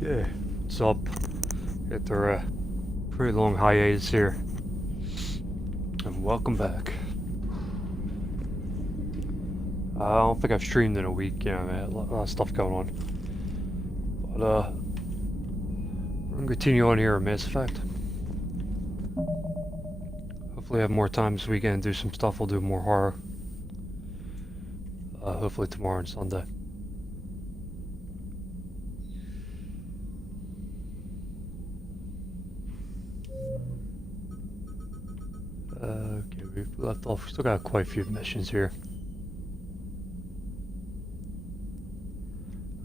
Yeah, what's up? After a pretty long hiatus here, and welcome back. I don't think I've streamed in a week, you know, man, a lot of stuff going on. But, we're gonna continue on here on Mass Effect. Hopefully I have more time this weekend and do some stuff. We'll do more horror. Hopefully tomorrow and Sunday. Okay, we've left off. We still got quite a few missions here.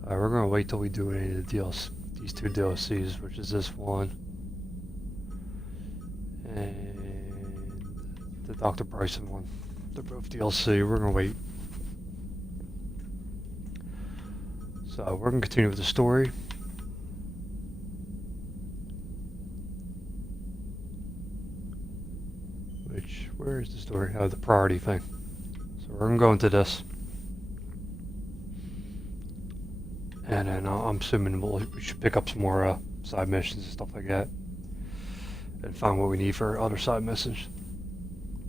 We're gonna wait till we do any of the deals, these two DLCs, which is this one and the Dr. Bryson one. They're both DLC. We're gonna wait. So we're gonna continue with the story. Where is the story? Oh, the priority thing. So we're gonna go into this. And then I'm assuming we should pick up some more side missions and stuff like that. And find what we need for other side missions.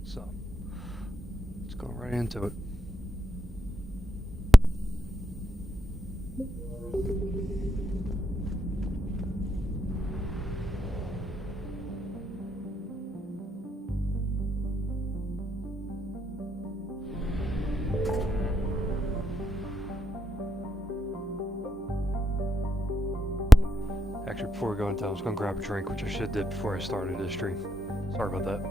So, let's go right into it. Actually, before we go into that, I was going to grab a drink, which I should have did before I started this stream. Sorry about that.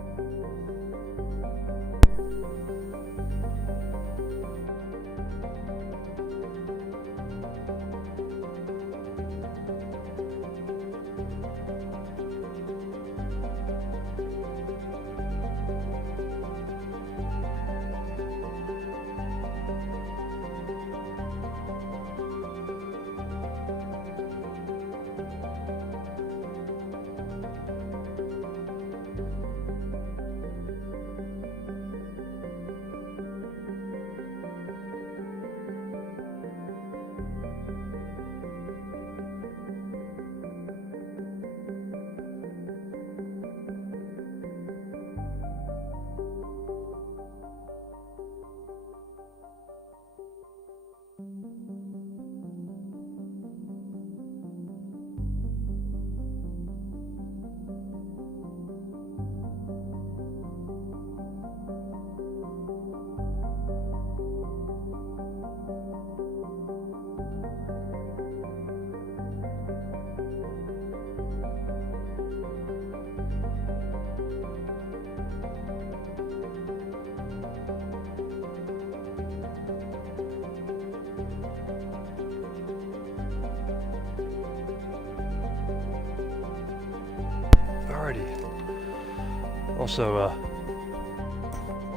Also,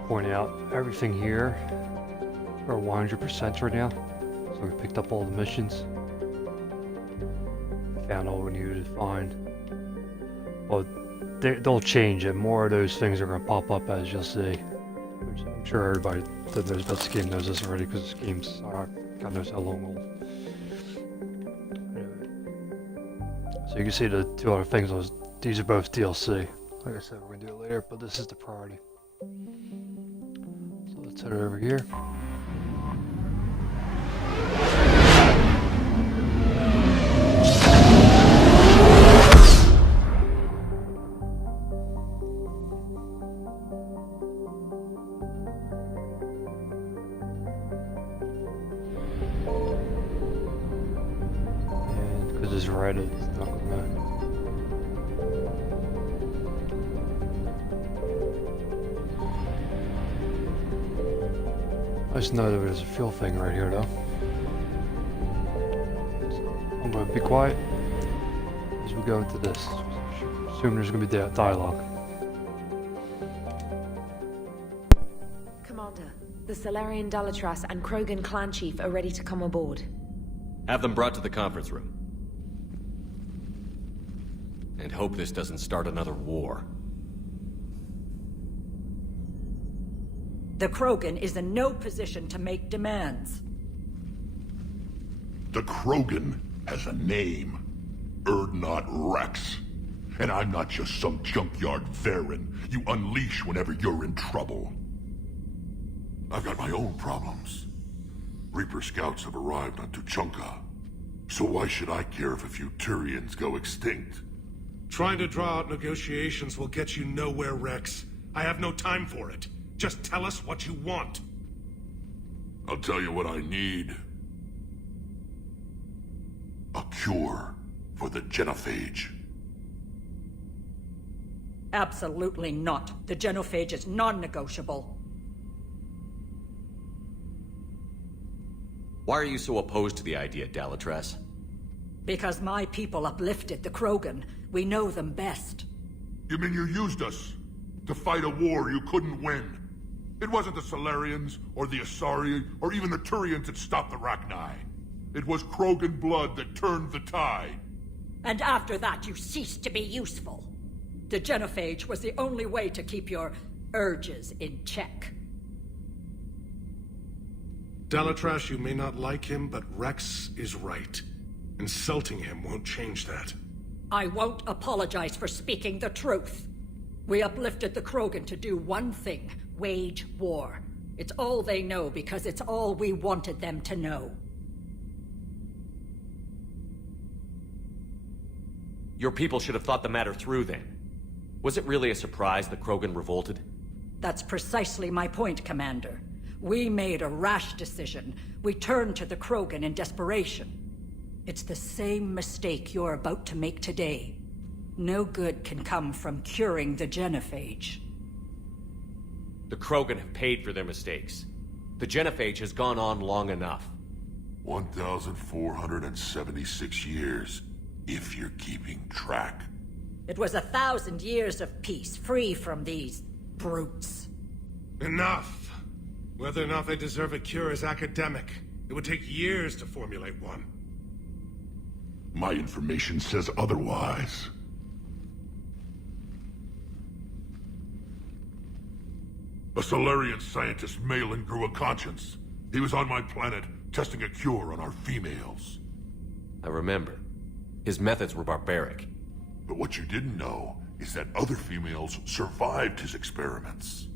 pointing out everything here are 100% right now. So we picked up all the missions. Found all we needed to find. Well, they'll change and more of those things are going to pop up as you'll see. Which I'm sure everybody that knows about this game knows this already because this game's God knows how long old. Anyway. So you can see the two other things. These are both DLC. Like I said, we're going to do it later, but this is the priority. So let's head over here. And because it's right, it's not going to matter. I just know there's a fuel thing right here, though. So I'm going to be quiet as we go into this. Assume there's going to be dialogue. Commander, the Salarian Dalatras and Krogan clan chief are ready to come aboard. Have them brought to the conference room. And hope this doesn't start another war. The Krogan is in no position to make demands. The Krogan has a name. Erdnot Rex. And I'm not just some junkyard Varen you unleash whenever you're in trouble. I've got my own problems. Reaper scouts have arrived on Tuchanka. So why should I care if a few Turians go extinct? Trying to draw out negotiations will get you nowhere, Rex. I have no time for it. Just tell us what you want. I'll tell you what I need. A cure for the genophage. Absolutely not. The genophage is non-negotiable. Why are you so opposed to the idea, Dalatrass? Because my people uplifted the Krogan. We know them best. You mean you used us to fight a war you couldn't win? It wasn't the Solarians, or the Asari, or even the Turians that stopped the Rachni. It was Krogan blood that turned the tide. And after that, you ceased to be useful. The genophage was the only way to keep your urges in check. Dalatrass, you may not like him, but Rex is right. Insulting him won't change that. I won't apologize for speaking the truth. We uplifted the Krogan to do one thing: wage war. It's all they know because it's all we wanted them to know. Your people should have thought the matter through then. Was it really a surprise the Krogan revolted? That's precisely my point, Commander. We made a rash decision. We turned to the Krogan in desperation. It's the same mistake you're about to make today. No good can come from curing the genophage. The Krogan have paid for their mistakes. The genophage has gone on long enough. 1,476 years, if you're keeping track. It was 1,000 years of peace, free from these brutes. Enough! Whether or not they deserve a cure is academic. It would take years to formulate one. My information says otherwise. A Solarian scientist, Malin, grew a conscience. He was on my planet, testing a cure on our females. I remember. His methods were barbaric. But what you didn't know is that other females survived his experiments.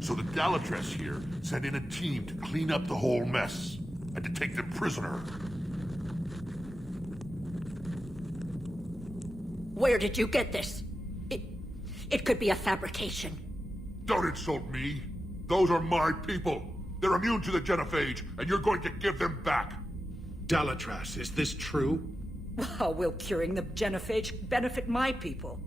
So the Dalatrass here sent in a team to clean up the whole mess, and to take them prisoner. Where did you get this? It could be a fabrication. Don't insult me. Those are my people. They're immune to the genophage, and you're going to give them back. Dalatrass, is this true? How will curing the genophage benefit my people?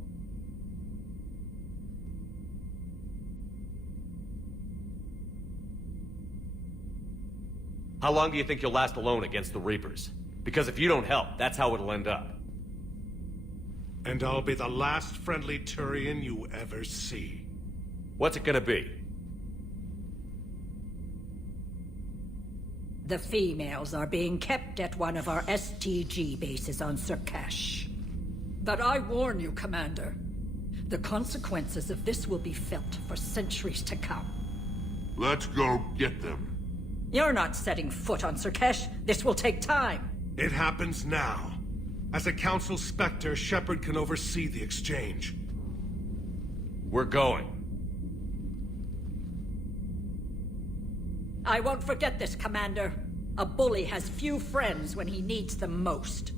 How long do you think you'll last alone against the Reapers? Because if you don't help, that's how it'll end up. And I'll be the last friendly Turian you ever see. What's it gonna be? The females are being kept at one of our STG bases on Surkash. But I warn you, Commander. The consequences of this will be felt for centuries to come. Let's go get them. You're not setting foot on Surkash. This will take time. It happens now. As a Council Spectre, Shepard can oversee the exchange. We're going. I won't forget this, Commander. A bully has few friends when he needs them most.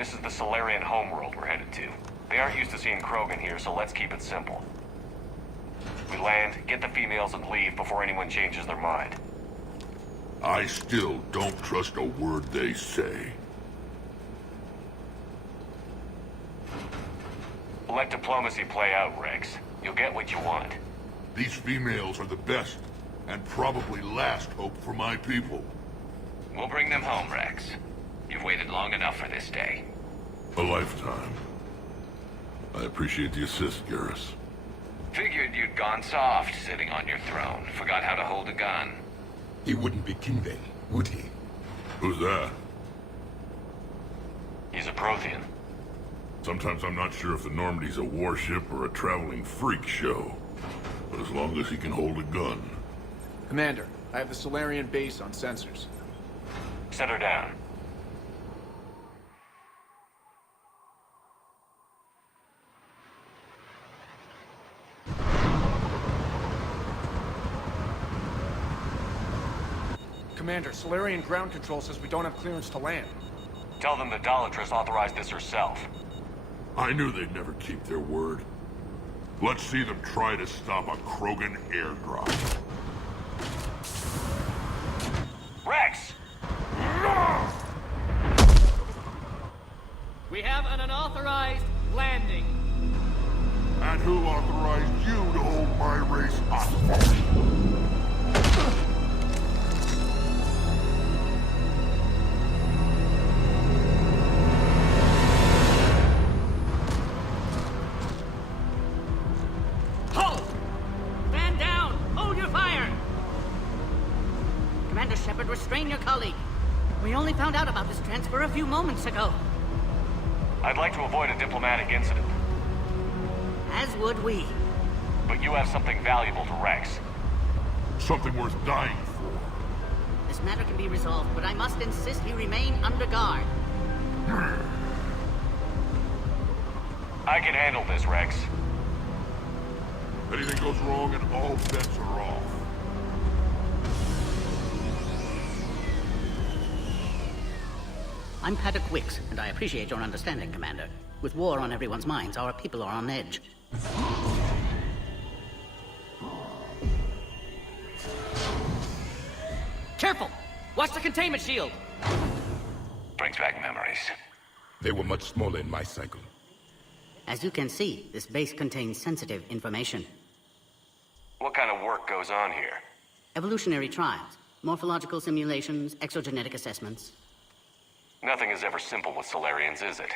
This is the Solarian homeworld we're headed to. They aren't used to seeing Krogan here, so let's keep it simple. We land, get the females, and leave before anyone changes their mind. I still don't trust a word they say. Let diplomacy play out, Rex. You'll get what you want. These females are the best, and probably last hope for my people. We'll bring them home, Rex. You've waited long enough for this day. A lifetime. I appreciate the assist, Garrus. Figured you'd gone soft sitting on your throne. Forgot how to hold a gun. He wouldn't be king then, would he? Who's that? He's a Prothean. Sometimes I'm not sure if the Normandy's a warship or a traveling freak show. But as long as he can hold a gun. Commander, I have the Solarian base on sensors. Set her down. Commander, Solarian ground control says we don't have clearance to land. Tell them the Dolatress authorized this herself. I knew they'd never keep their word. Let's see them try to stop a Krogan airdrop. Rex! We have an unauthorized landing. And who authorized you to hold my race hostage? Hold! Stand down! Hold your fire! Commander Shepard, restrain your colleague. We only found out about this transfer a few moments ago. I'd like to avoid a diplomatic incident, As would we. but you have something valuable to Rex. Something worth dying for. This matter can be resolved, but I must insist he remain under guard. I can handle this, Rex. Anything goes wrong and all bets are off. I'm Paddock Wicks, and I appreciate your understanding, Commander. With war on everyone's minds, our people are on edge. Careful! Watch the containment shield! Brings back memories. They were much smaller in my cycle. As you can see, this base contains sensitive information. What kind of work goes on here? Evolutionary trials, morphological simulations, exogenetic assessments. Nothing is ever simple with Solarians, is it?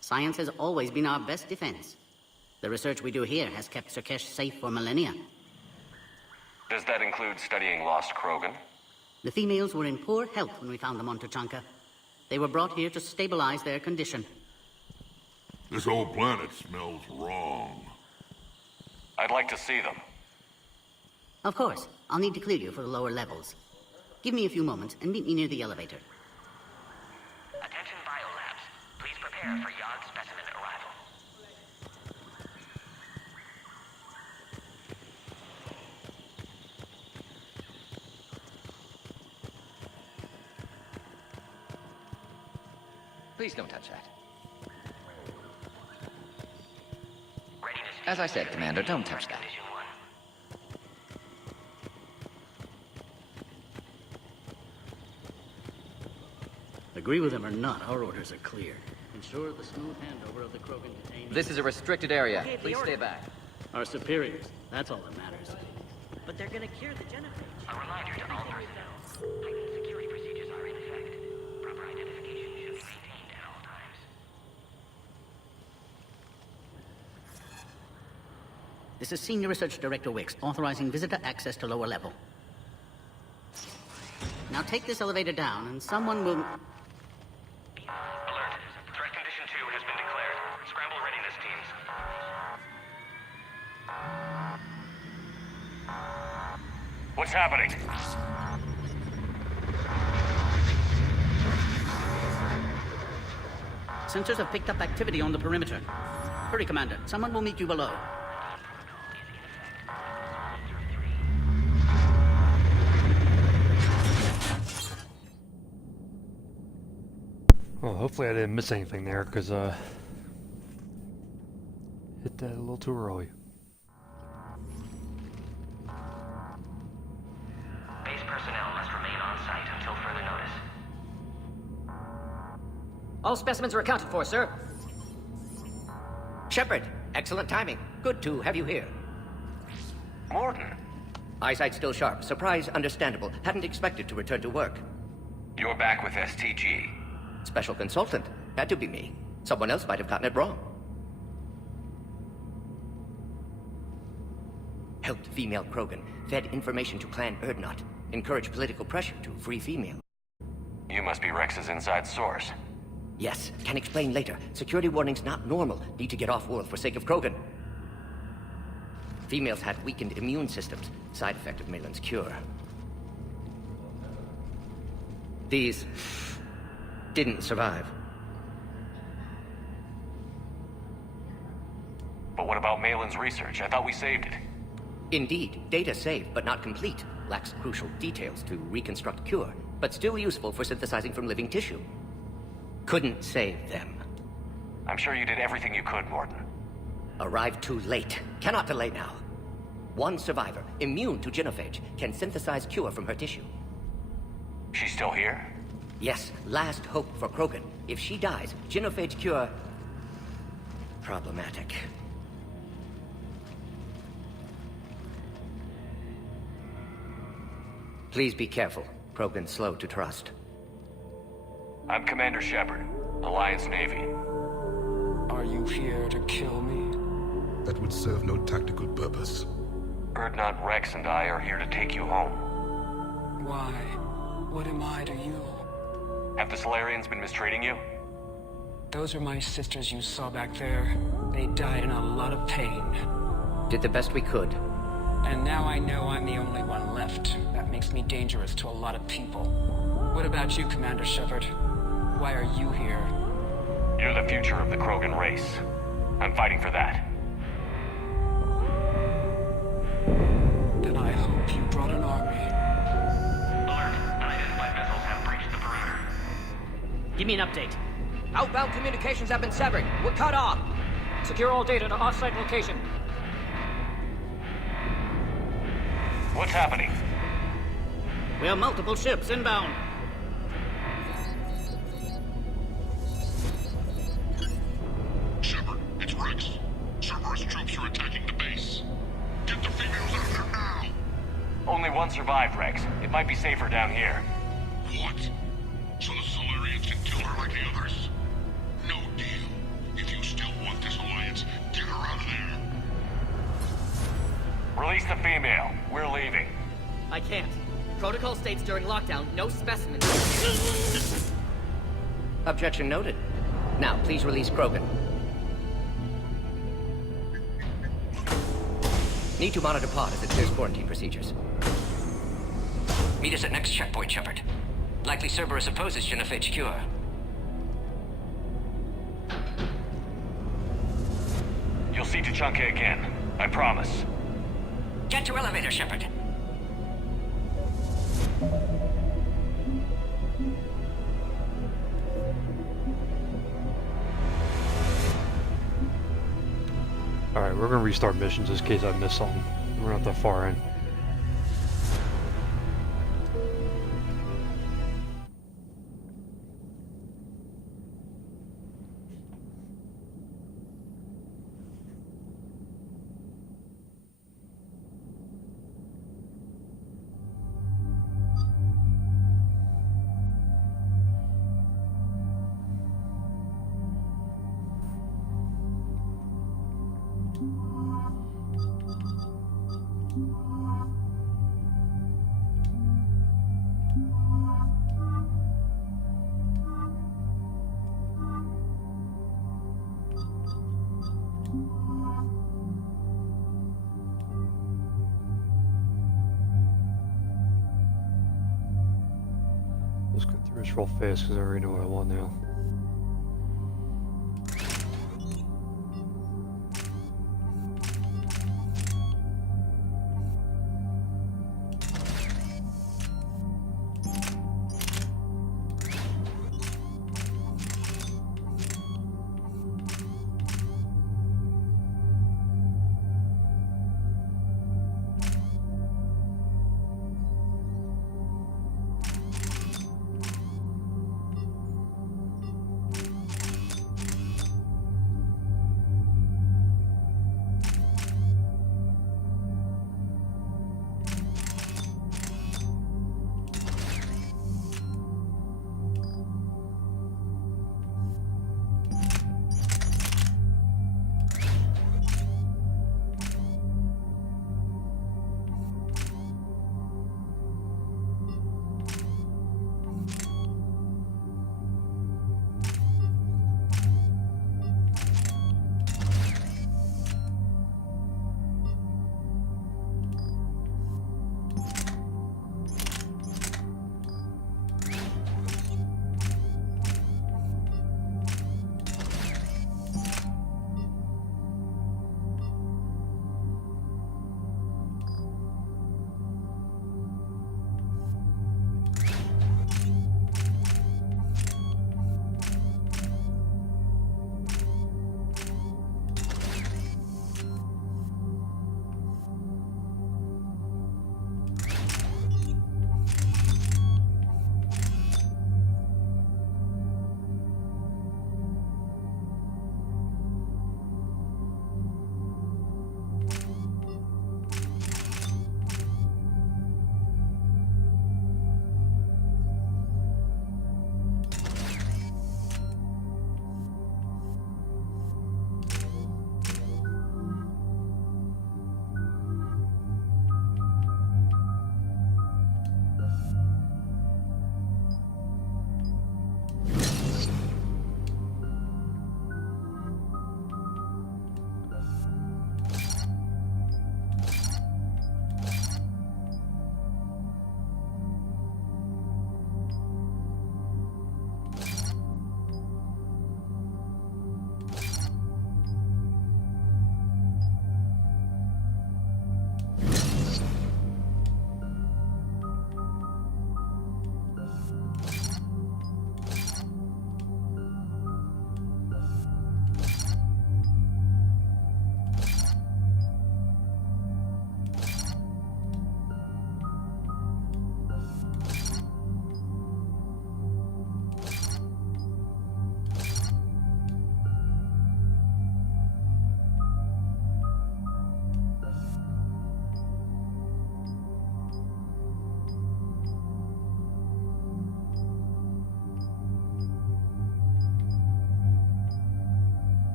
Science has always been our best defense. The research we do here has kept Surkesh safe for millennia. Does that include studying lost Krogan? The females were in poor health when we found them on Tuchanka. They were brought here to stabilize their condition. This whole planet smells wrong. I'd like to see them. Of course, I'll need to clear you for the lower levels. Give me a few moments and meet me near the elevator. Attention biolabs. Please prepare for Yod specimen arrival. Please don't touch that. Readiness. As I said, Commander, don't touch that. Condition 1. Agree with them or not, our orders are clear. Ensure the smooth handover of the Krogan containment. This is a restricted area. Please stay back. Our superiors, that's all that matters. But they're gonna cure the genophage. A reminder to all personnel. Heightened security procedures are in effect. Proper identification should be maintained at all times. This is Senior Research Director Wicks, authorizing visitor access to lower level. Now take this elevator down, and someone will... Alert. Threat condition 2 has been declared. Scramble readiness teams. What's happening? Sensors have picked up activity on the perimeter. Hurry, Commander. Someone will meet you below. Well, hopefully I didn't miss anything there, because hit that a little too early. Base personnel must remain on site until further notice. All specimens are accounted for, sir. Shepard, excellent timing. Good to have you here. Morton, Eyesight still sharp. Surprise understandable. Hadn't expected to return to work. you're back with STG. Special consultant. Had to be me. Someone else might have gotten it wrong. Helped female Krogan. Fed information to Clan Erdnot. Encouraged political pressure to free female. You must be Rex's inside source. Yes, can explain later. Security warnings not normal. Need to get off-world for sake of Krogan. Females had weakened immune systems. Side effect of Malin's cure. These didn't survive. But what about Malin's research? I thought we saved it. Indeed, data saved, but not complete. Lacks crucial details to reconstruct cure, but still useful for synthesizing from living tissue. Couldn't save them. I'm sure you did everything you could, Morton. Arrived too late. Cannot delay now. One survivor, immune to genophage, can synthesize cure from her tissue. She's still here? Yes, last hope for Krogan. If she dies, genophage cure... problematic. Please be careful. Krogan's slow to trust. I'm Commander Shepard, Alliance Navy. Are you here to kill me? That would serve no tactical purpose. Erdnot, Rex, and I are here to take you home. Why? What am I to you? Have the Solarians been mistreating you? Those are my sisters you saw back there. They died in a lot of pain. Did the best we could. And now I know I'm the only one left. That makes me dangerous to a lot of people. What about you, Commander Shepard? Why are you here? You're the future of the Krogan race. I'm fighting for that. Then I hope you brought an army. Alert. Unidentified vessels have breached the perimeter. Give me an update. Outbound communications have been severed. We're cut off. Secure all data to off-site location. What's happening? We have multiple ships inbound. Shepard, it's Rex. Cerberus troops are attacking the base. Get the females out of there now! Only one survived, Rex. It might be safer down here. What? So the Solarians can kill her like the others? No deal. If you still want this alliance, get her out of there. Release the female. We're leaving. I can't. Protocol states during lockdown, no specimens. Objection noted. Now, please release Krogan. Need to monitor pod as it clears quarantine procedures. Meet us at next checkpoint, Shepard. Likely Cerberus opposes genophage cure. You'll see Tuchanka again. I promise. Get to elevator, Shepard. Alright, we're gonna restart missions just in case I missed something. We're not that far in. Let's go through this real fast because I already know what I want now.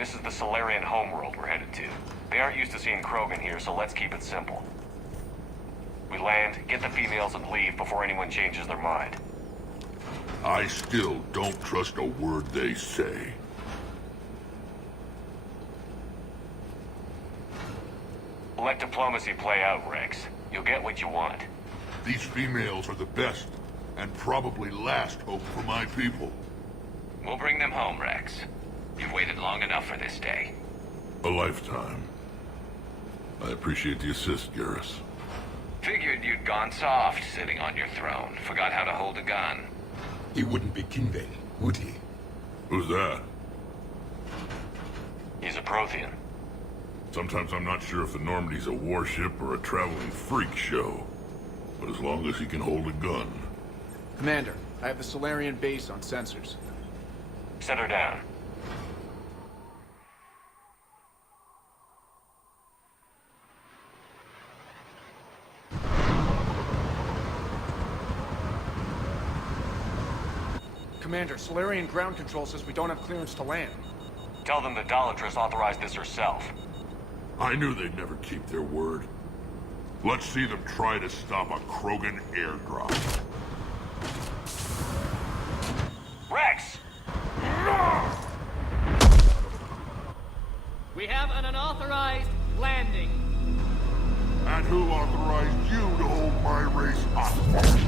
This is the Solarian homeworld we're headed to. They aren't used to seeing Krogan here, so let's keep it simple. We land, get the females, and leave before anyone changes their mind. I still don't trust a word they say. Let diplomacy play out, Rex. You'll get what you want. These females are the best, and probably last hope for my people. We'll bring them home, Rex. You've waited long enough for this day. A lifetime. I appreciate the assist, Garrus. Figured you'd gone soft sitting on your throne. Forgot how to hold a gun. He wouldn't be king then, would he? Who's that? He's a Prothean. Sometimes I'm not sure if the Normandy's a warship or a traveling freak show. But as long as he can hold a gun. Commander, I have the Solarian base on sensors. Set her down. Commander, Solarian ground control says we don't have clearance to land. Tell them the Dolatress authorized this herself. I knew they'd never keep their word. Let's see them try to stop a Krogan airdrop. Rex! We have an unauthorized landing. And who authorized you to hold my race hostage?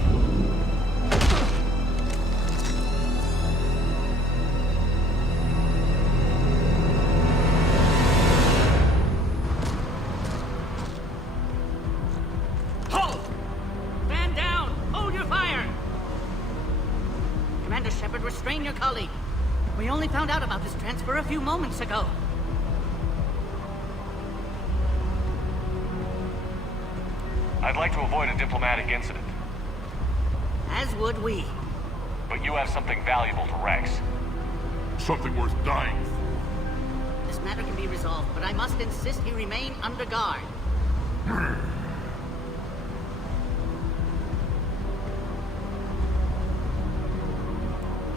Hold! Man down! Hold your fire! Commander Shepard, restrain your colleague. We only found out about this transfer a few moments ago. I'd like to avoid a diplomatic incident. As would we. But you have something valuable to Rex. Something worth dying for. This matter can be resolved, but I must insist he remain under guard.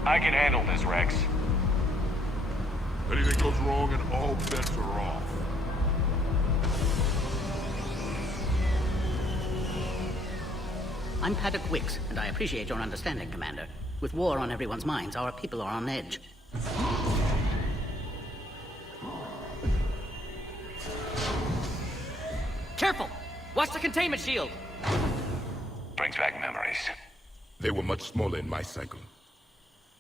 I can handle this, Rex. Anything goes wrong and all bets are off. I'm Paddock Wicks, and I appreciate your understanding, Commander. With war on everyone's minds, our people are on edge. Careful! Watch the containment shield! Brings back memories. They were much smaller in my cycle.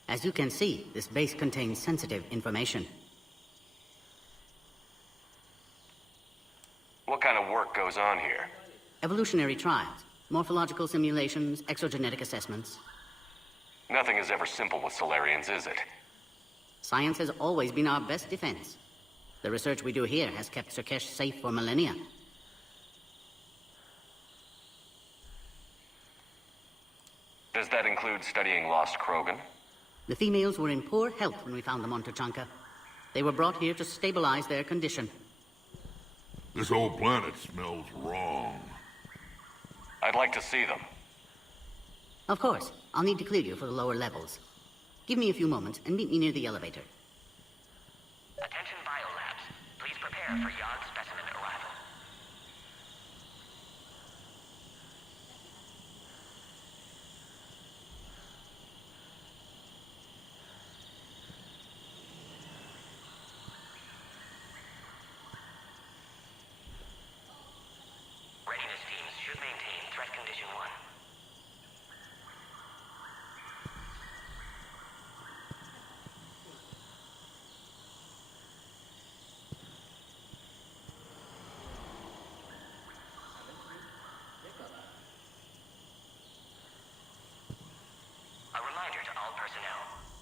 As you can see, this base contains sensitive information. What kind of work goes on here? Evolutionary trials, morphological simulations, exogenetic assessments. Nothing is ever simple with Solarians, is it? Science has always been our best defense. The research we do here has kept Surkesh safe for millennia. Does that include studying lost Krogan? The females were in poor health when we found them on Tuchanka. They were brought here to stabilize their condition. This whole planet smells wrong. I'd like to see them. Of course. I'll need to clear you for the lower levels. Give me a few moments and meet me near the elevator. Attention biolabs. Please prepare for yard specimen arrival. Readiness teams should maintain threat condition 1. A reminder to all personnel.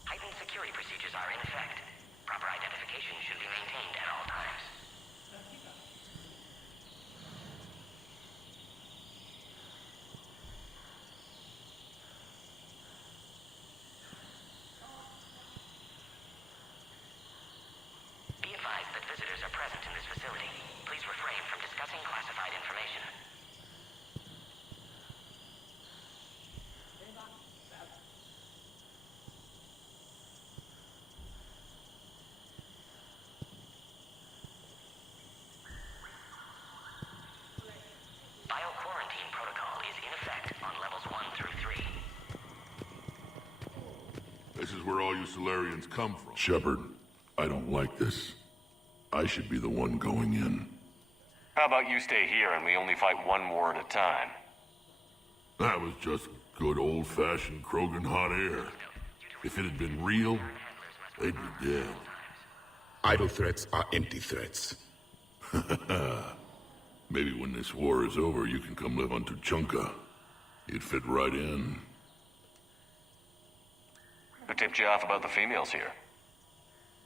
Heightened security procedures are in effect. Proper identification should be maintained at all times. Be advised that visitors are present in this facility. Please refrain from discussing classified information. is where all you Solarians come from. Shepard, I don't like this. I should be the one going in. How about you stay here and we only fight one war at a time? That was just good old-fashioned Krogan hot air. If it had been real, they'd be dead. Idle threats are empty threats. Maybe when this war is over, you can come live on Tuchanka. You'd fit right in. Who tipped you off about the females here?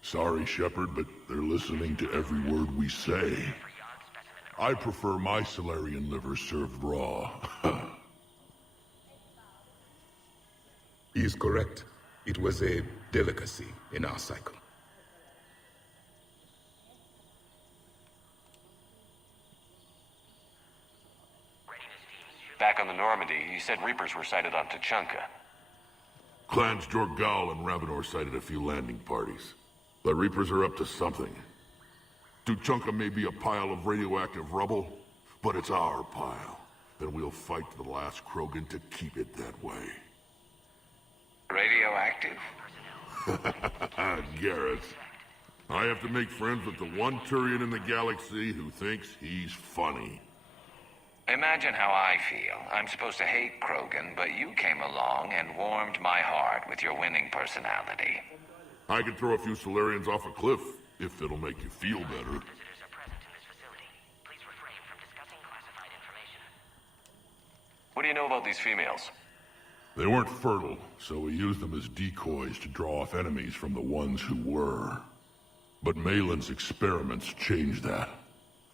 Sorry, Shepard, but they're listening to every word we say. I prefer my Solarian liver served raw. He is correct. It was a delicacy in our cycle. Back on the Normandy, you said Reapers were sighted on Tuchanka. Clans Jorgal and Ravenor sighted a few landing parties. The Reapers are up to something. Tuchanka may be a pile of radioactive rubble, but it's our pile. And we'll fight to the last Krogan to keep it that way. Radioactive? Garrett. I have to make friends with the one Turian in the galaxy who thinks he's funny. Imagine how I feel. I'm supposed to hate Krogan, but you came along and warmed my heart with your winning personality. I could throw a few Solarians off a cliff, if it'll make you feel better. What do you know about these females? They weren't fertile, so we used them as decoys to draw off enemies from the ones who were. But Malin's experiments changed that.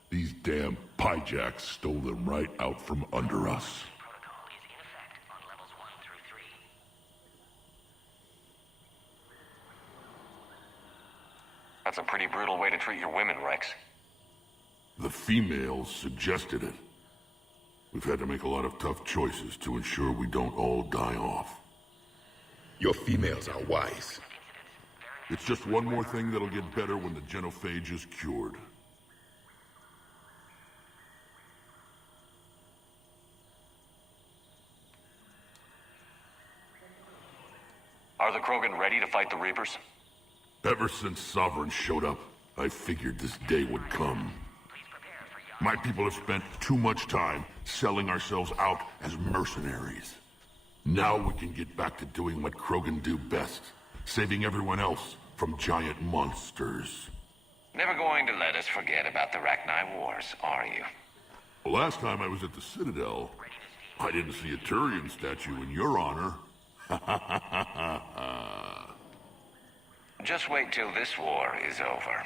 These damn pyjacks stole them right out from under us. That's a pretty brutal way to treat your women, Rex. The females suggested it. We've had to make a lot of tough choices to ensure we don't all die off. Your females are wise. It's just one more thing that'll get better when the genophage is cured. Are the Krogan ready to fight the Reapers? Ever since Sovereign showed up, I figured this day would come. My people have spent too much time selling ourselves out as mercenaries. Now we can get back to doing what Krogan do best, saving everyone else from giant monsters. Never going to let us forget about the Rachni Wars, are you? Last time I was at the Citadel, I didn't see a Turian statue in your honor. Just wait till this war is over.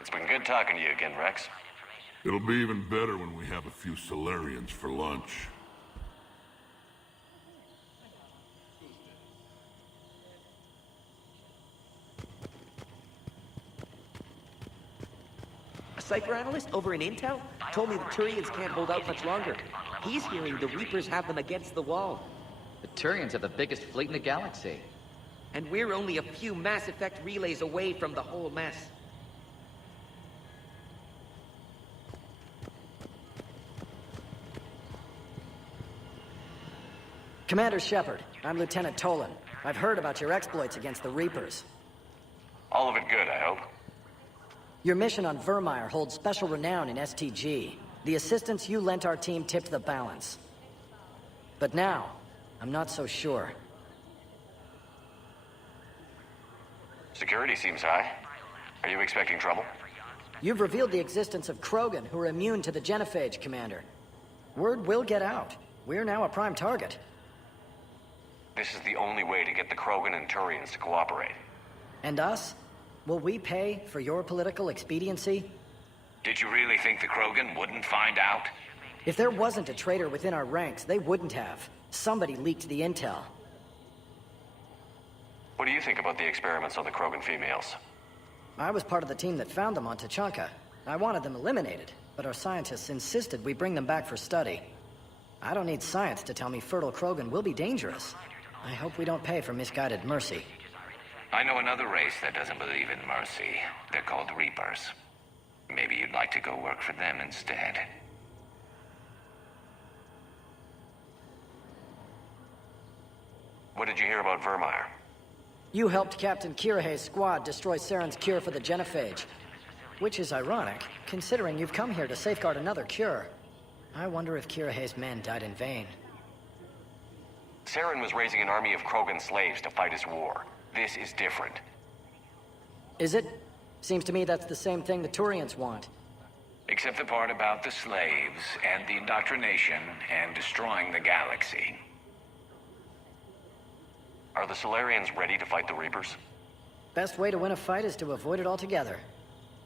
It's been good talking to you again, Rex. It'll be even better when we have a few Solarians for lunch. A cipher analyst over in Intel told me the Turians can't hold out much longer. He's hearing the Reapers have them against the wall. The Turians have the biggest fleet in the galaxy. And we're only a few Mass Effect relays away from the whole mess. Commander Shepard, I'm Lieutenant Tolan. I've heard about your exploits against the Reapers. All of it good, I hope. Your mission on Vermeer holds special renown in STG. The assistance you lent our team tipped the balance. But now, I'm not so sure. Security seems high. Are you expecting trouble? You've revealed the existence of Krogan who are immune to the genophage, Commander. Word will get out. We're now a prime target. This is the only way to get the Krogan and Turians to cooperate. And us? Will we pay for your political expediency? Did you really think the Krogan wouldn't find out? If there wasn't a traitor within our ranks, they wouldn't have. Somebody leaked the intel. What do you think about the experiments on the Krogan females? I was part of the team that found them on Tachanka. I wanted them eliminated, but our scientists insisted we bring them back for study. I don't need science to tell me fertile Krogan will be dangerous. I hope we don't pay for misguided mercy. I know another race that doesn't believe in mercy. They're called Reapers. Maybe you'd like to go work for them instead. What did you hear about Vermeer? You helped Captain Kirahe's squad destroy Saren's cure for the genophage. Which is ironic, considering you've come here to safeguard another cure. I wonder if Kirahe's men died in vain. Saren was raising an army of Krogan slaves to fight his war. This is different. Is it? Seems to me that's the same thing the Turians want. Except the part about the slaves and the indoctrination and destroying the galaxy. Are the Solarians ready to fight the Reapers? Best way to win a fight is to avoid it altogether.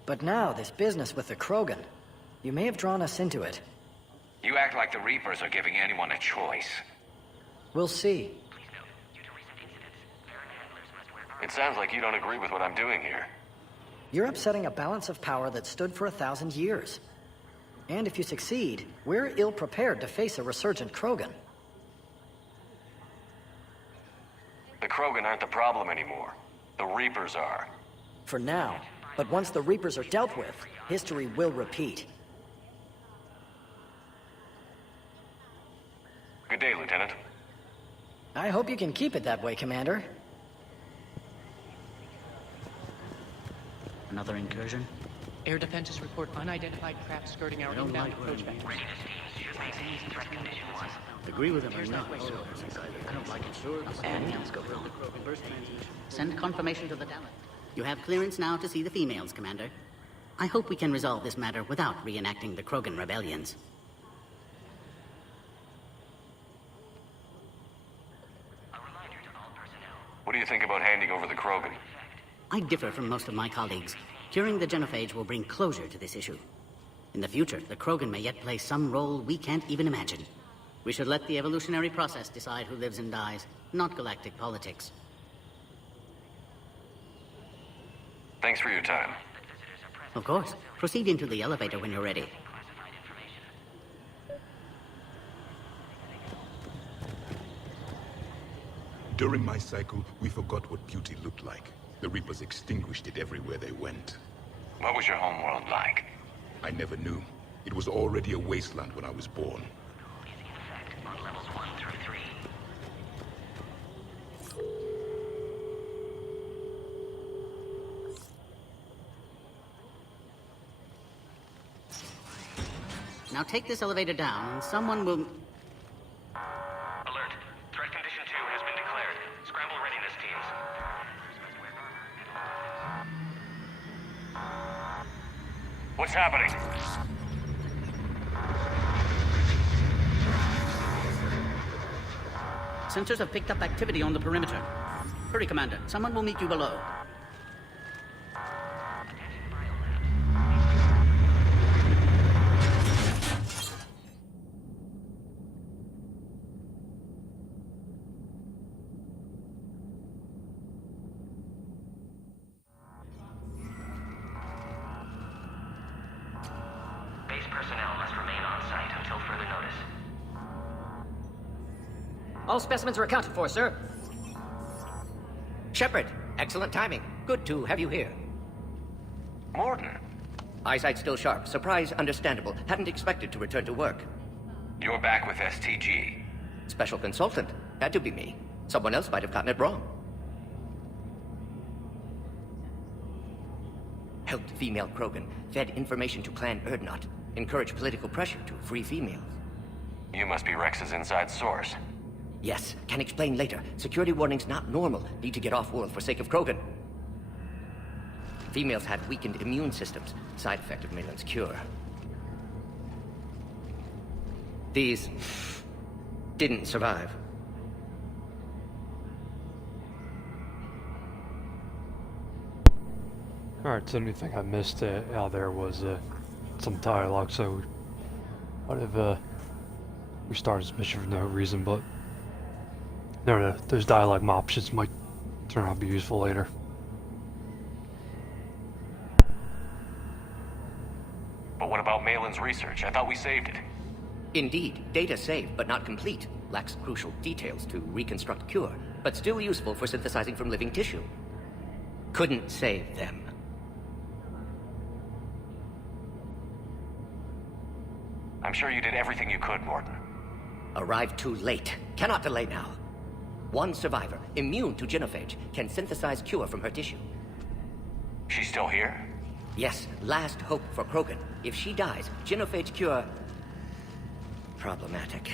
But now, this business with the Krogan. You may have drawn us into it. You act like the Reapers are giving anyone a choice. We'll see. It sounds like you don't agree with what I'm doing here. You're upsetting a balance of power that stood for 1,000 years. And if you succeed, we're ill-prepared to face a resurgent Krogan. The Krogan aren't the problem anymore. The Reapers are. For now. But once the Reapers are dealt with, history will repeat. Good day, Lieutenant. I hope you can keep it that way, Commander. Another incursion? Air defenses report unidentified craft skirting our inbound approach vectors. Agree with him or not? I don't like it, sure. And let's go build the Krogan burst transmission. Send confirmation to the Dalek. You have clearance now to see the females, Commander. I hope we can resolve this matter without reenacting the Krogan rebellions. What do you think about handing over the Krogan? I differ from most of my colleagues. Curing the genophage will bring closure to this issue. In the future, the Krogan may yet play some role we can't even imagine. We should let the evolutionary process decide who lives and dies, not galactic politics. Thanks for your time. Of course. Proceed into the elevator when you're ready. During my cycle, we forgot what beauty looked like. The Reapers extinguished it everywhere they went. What was your homeworld like? I never knew. It was already a wasteland when I was born. On levels 1 through 3. Now take this elevator down, and someone will... Alert. Threat condition 2 has been declared. Scramble readiness teams. What's happening? Sensors have picked up activity on the perimeter. Hurry, Commander. Someone will meet you below. Base personnel must remain on site until further notice. All specimens are accounted for, sir. Shepard, excellent timing. Good to have you here. Morton. Eyesight still sharp. Surprise understandable. Hadn't expected to return to work. You're back with STG. Special consultant. Had to be me. Someone else might have gotten it wrong. Helped female Krogan. Fed information to Clan Erdnot. Encouraged political pressure to free females. You must be Rex's inside source. Yes, can explain later. Security warnings not normal. Need to get off-world for sake of Krogan. Females had weakened immune systems. Side effect of Malin's cure. These... didn't survive. Alright, so anything I missed out there was some dialogue, so What if we start this mission for no reason, but those dialogue options might turn out to be useful later. But what about Malin's research? I thought we saved it. Indeed, data saved, but not complete. Lacks crucial details to reconstruct cure, but still useful for synthesizing from living tissue. Couldn't save them. I'm sure you did everything you could, Morton. Arrived too late. Cannot delay now. One survivor, immune to genophage, can synthesize cure from her tissue. She's still here? Yes, last hope for Krogan. If she dies, genophage cure... problematic.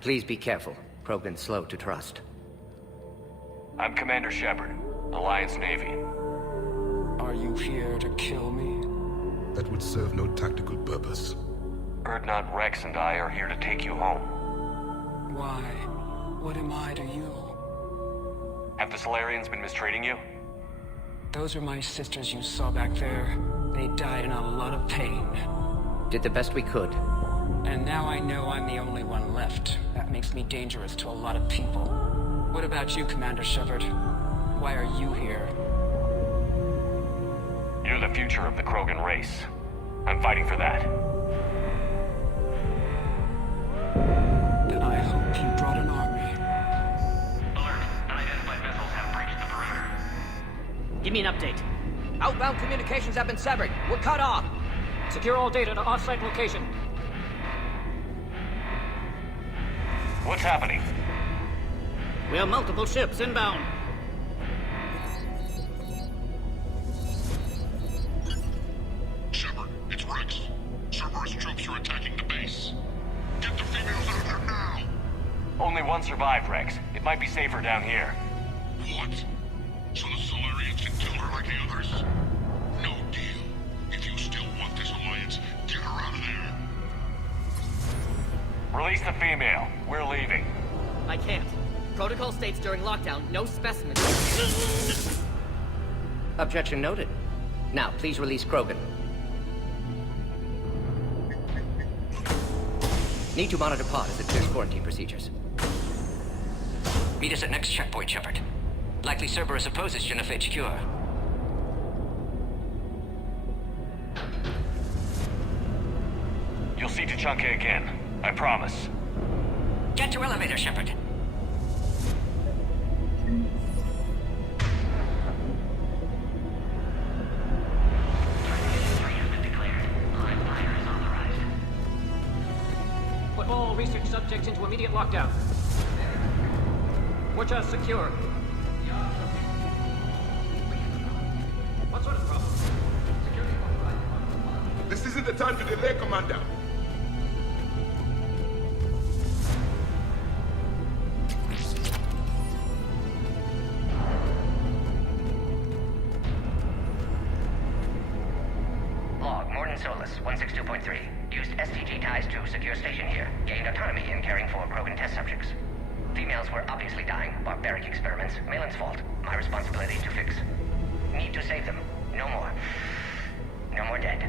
Please be careful. Krogan's slow to trust. I'm Commander Shepard, Alliance Navy. Are you here to kill me? That would serve no tactical purpose. Urdnot, Rex, and I are here to take you home. Why? What am I to you? Have the Solarians been mistreating you? Those are my sisters you saw back there. They died in a lot of pain. Did the best we could. And now I know I'm the only one left. That makes me dangerous to a lot of people. What about you, Commander Shepard? Why are you here? You're the future of the Krogan race. I'm fighting for that. Then I hope you brought an army. Alert. Unidentified vessels have breached the perimeter. Give me an update. Outbound communications have been severed. We're cut off. Secure all data to off-site location. What's happening? We have multiple ships inbound. Shepard, it's Rex. Cerberus troops are attacking the base. Get the females out of there now! Only one survived, Rex. It might be safer down here. What? So the Solarians can kill her like the others? No deal. If you still want this alliance, get her out of there. Release the female. We're leaving. I can't. Protocol states during lockdown, no specimens. Objection noted. Now, please release Krogan. Need to monitor pod as it clears quarantine procedures. Meet us at next checkpoint, Shepard. Likely Cerberus opposes genophage cure. You'll see Tuchanka again. I promise. Get to elevator, Shepard. Put all research subjects into immediate lockdown. Watch us secure. What sort of problem? This isn't the time to delay, Commander. Log, Morton Solus, 162.3. Used STG ties to secure station here. Gained autonomy in caring for Krogan test subjects. Females were obviously dying. Barbaric experiments. Malin's fault. My responsibility to fix. Need to save them. No more. No more dead.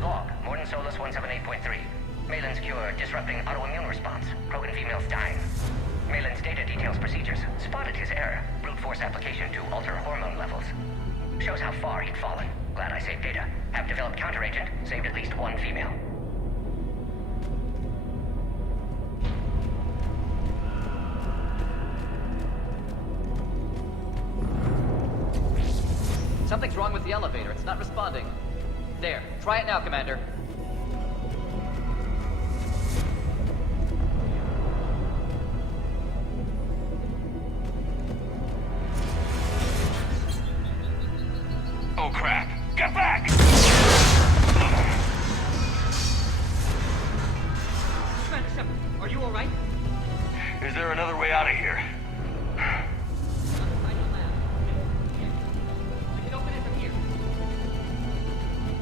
Log, Morton Solus 178.3. Malin's cure disrupting autoimmune response. Krogan females dying. Malin's data details procedures. Spotted his error. Brute force application to alter hormone levels. Shows how far he'd fallen. Glad I saved data. Have developed counteragent. Saved at least one female. Something's wrong with the elevator. It's not responding. There. Try it now, Commander. Oh crap! Get back! Shepard, are you alright? Is there another way out of here?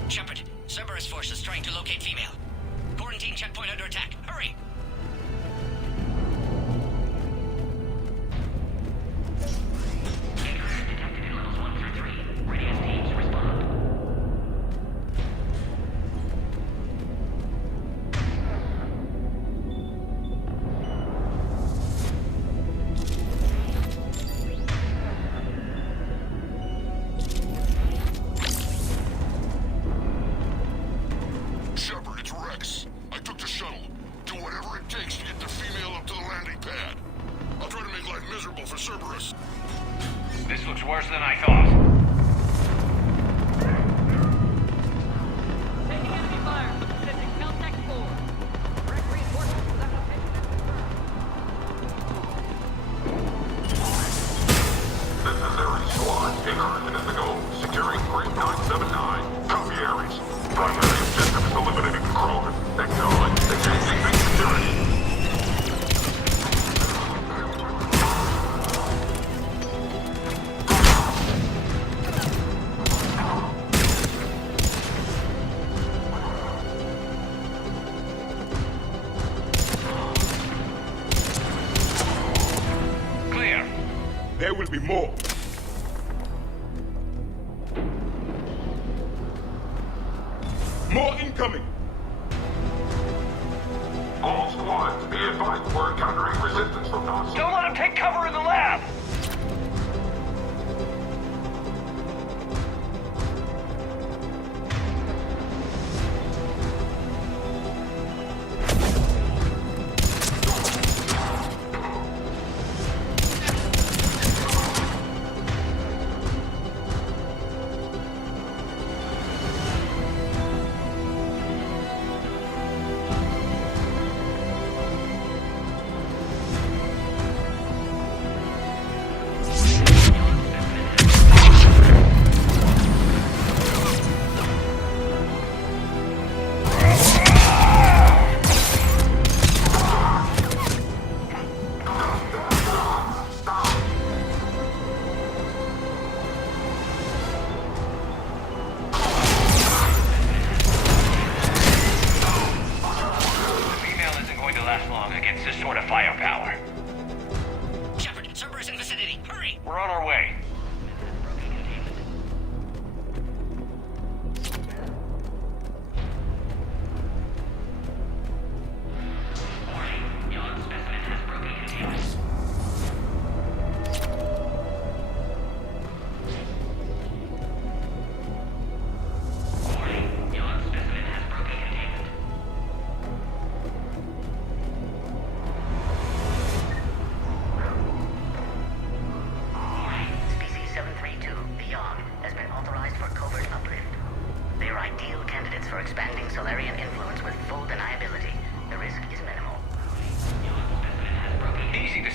Shepard, Cerberus forces trying to locate female. Quarantine checkpoint under attack. Hurry! Shepard, it's Rex. I took the shuttle. Do whatever it takes to get the female up to the landing pad. I'll try to make life miserable for Cerberus. This looks worse than I thought. Taking enemy fire. Sending Caltech 4. Direct reinforcements to that location. This is Ares Squad. Increment is the goal. Securing Grid 979. Copy Ares. Primary objective is eliminating Krogan. Acknowledge. Engaging security. Clear. There will be more. More incoming. All squads, be advised we're encountering resistance from Nazi. Don't let him take cover in the lab!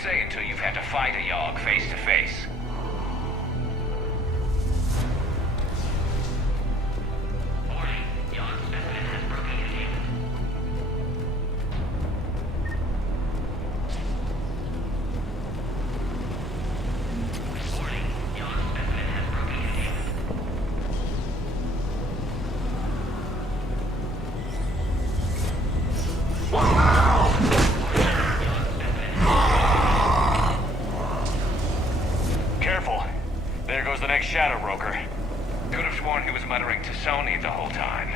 say until you've had to fight a Yogg face to face. Shadow Broker. Could have sworn he was muttering to Sony the whole time.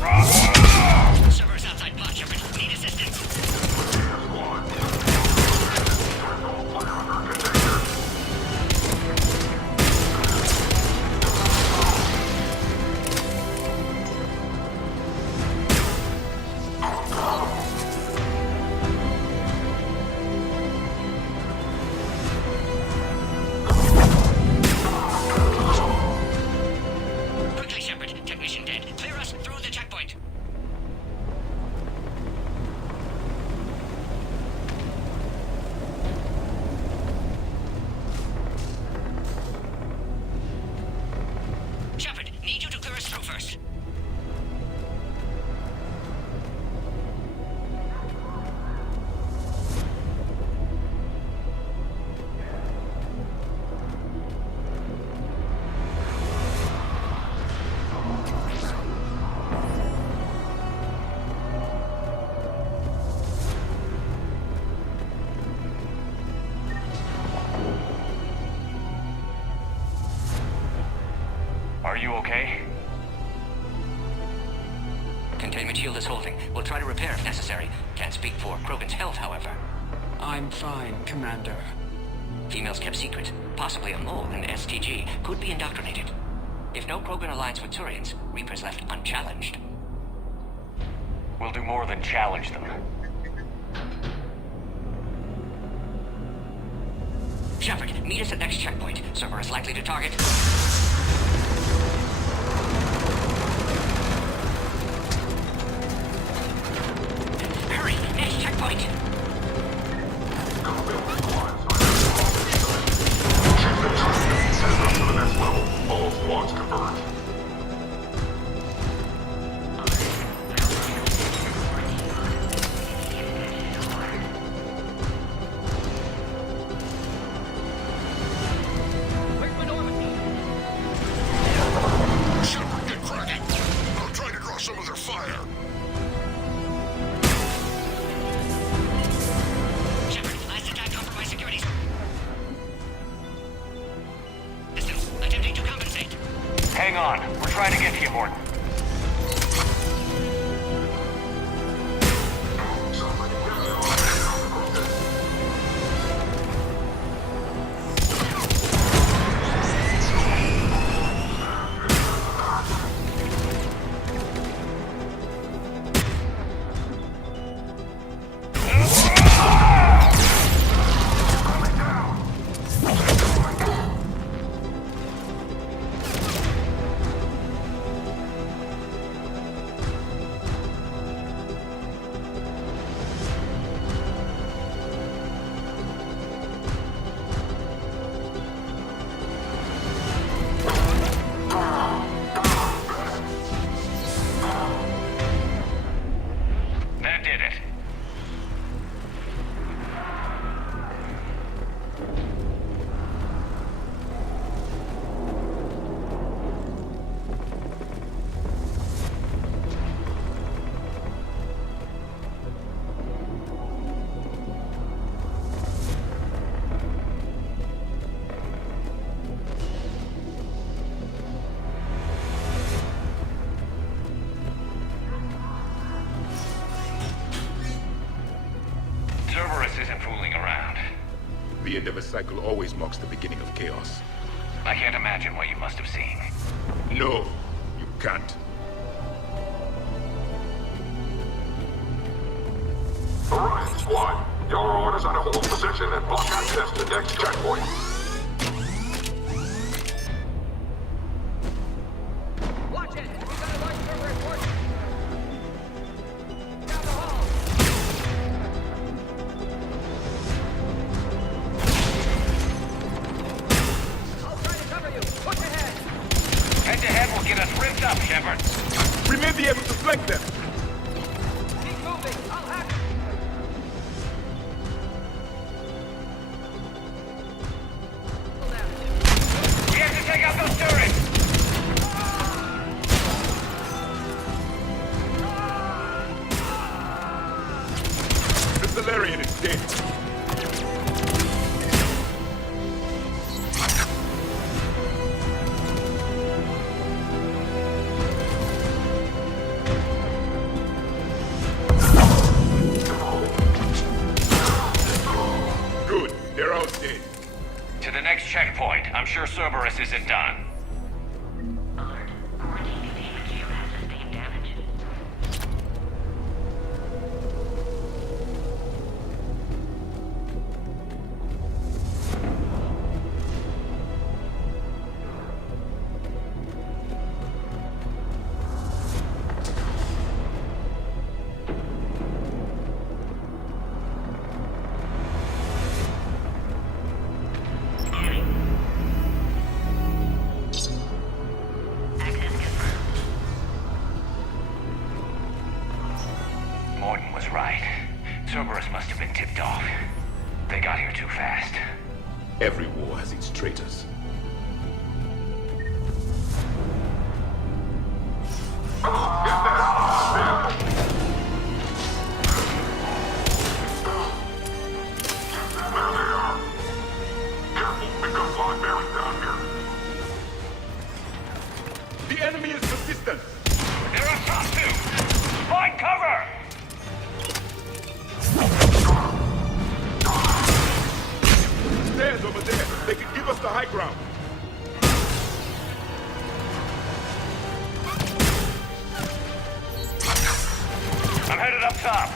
Servers outside pod, Shepard. Need assistance. Quickly, Shepard. Technician dead. Clear us through the checkpoint. Shepard, need you to clear us through first. Are you okay? Containment shield is holding. We'll try to repair if necessary. Can't speak for Krogan's health, however. I'm fine, Commander. Females kept secret. Possibly a mole in STG. Could be indoctrinated. If no Krogan alliance with Turians, Reapers left unchallenged. We'll do more than challenge them. Shepard, meet us at next checkpoint. Server is likely to target. Hurry! Next checkpoint! To the next level. All squads converge. Where's my normal? Shepard, get cracking. I'll try to draw some of their fire. Shepard, last attack compromised securities. Systems, attempting to compensate. Hang on. We're trying to get to you, Morton. That did it. Cerberus isn't fooling around. The end of a cycle always marks the beginning of chaos. I can't imagine what you must have seen. No, you can't. Orion Squad, your orders are to hold position and block access to next checkpoint. Watch it! We've got a large server report. Down the hall. I'll try to cover you. Push ahead. Head-to-head will get us ripped up, Shepard. We may be able to flank them. Keep moving. I'll have it. We have to take out those turrets! The Salarian escaped. sure Cerberus isn't done. Alert. Quarantine containment shield has sustained damage. Morton was right. Cerberus must have been tipped off. They got here too fast. Every war has its traitors. The enemy is persistent. They're on top too! Find cover! Stairs over there. They can give us the high ground. I'm headed up top.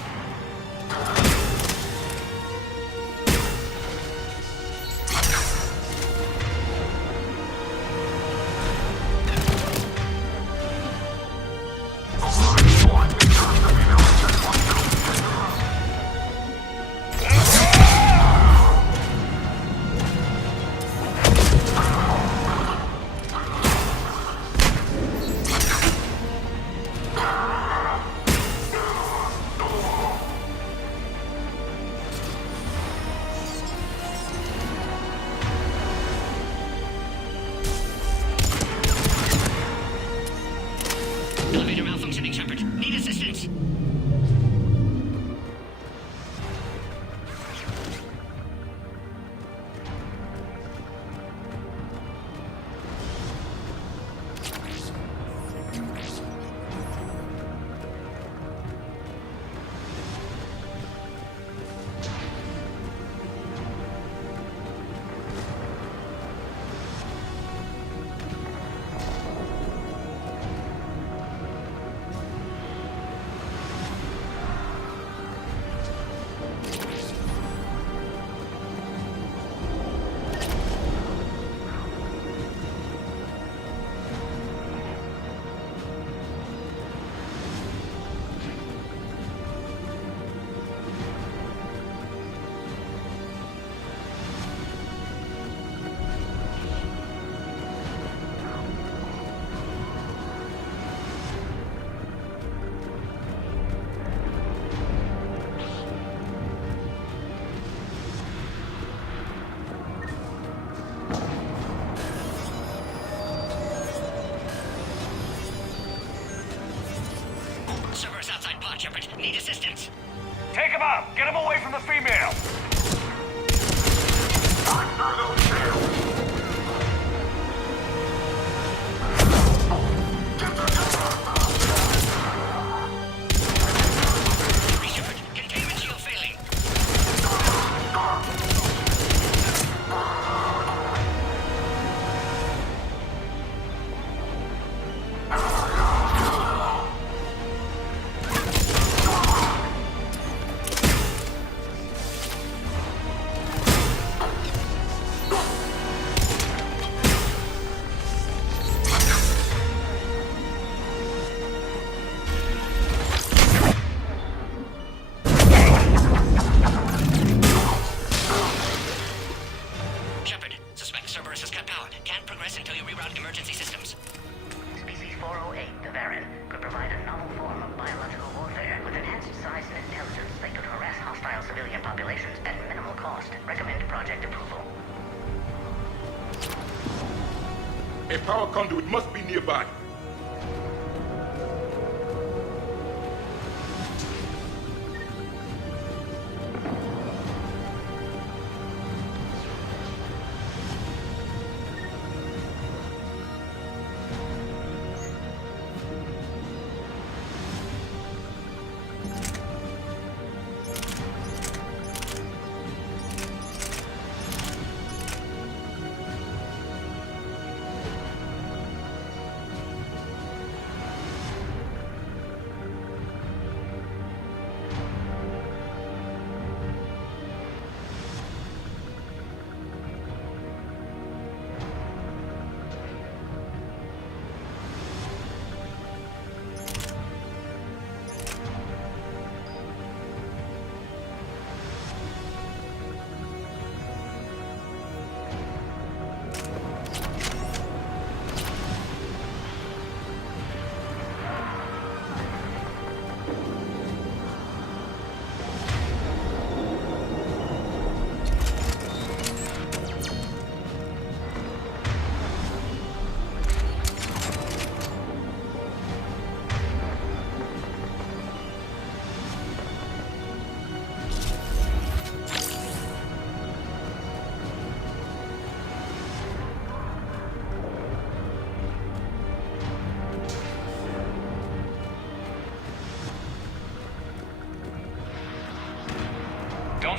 Elevator malfunctioning, Shepard. Need assistance. Cerberus outside pod, Shepard. Need assistance. Take him out! Get him away from the female! Shepard, containment shield failing. Shepard, suspect Cerberus has cut power. Can't progress until you reroute emergency systems. Species 408, the Varan, could provide a novel form of biological warfare with enhanced size and intelligence that could harass hostile civilian populations at minimal cost. Recommend project approval. A power conduit must be nearby.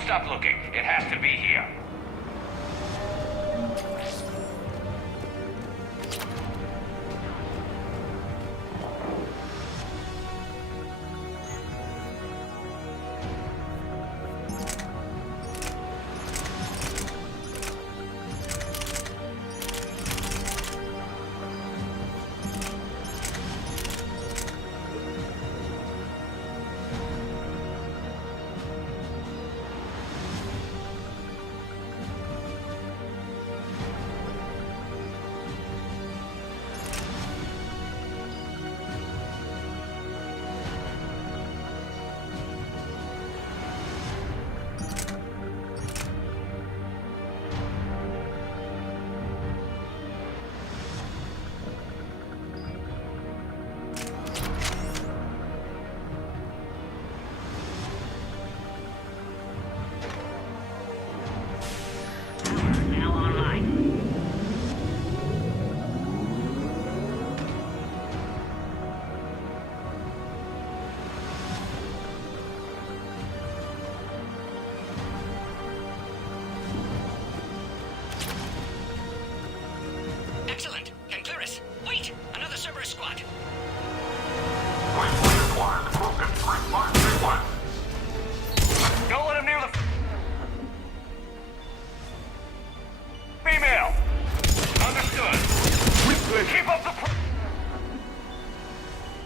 stop looking. It has to be here. Excellent. Cancleris. Wait! Another Cerberus squad. Don't let him near the female. Understood. Keep up the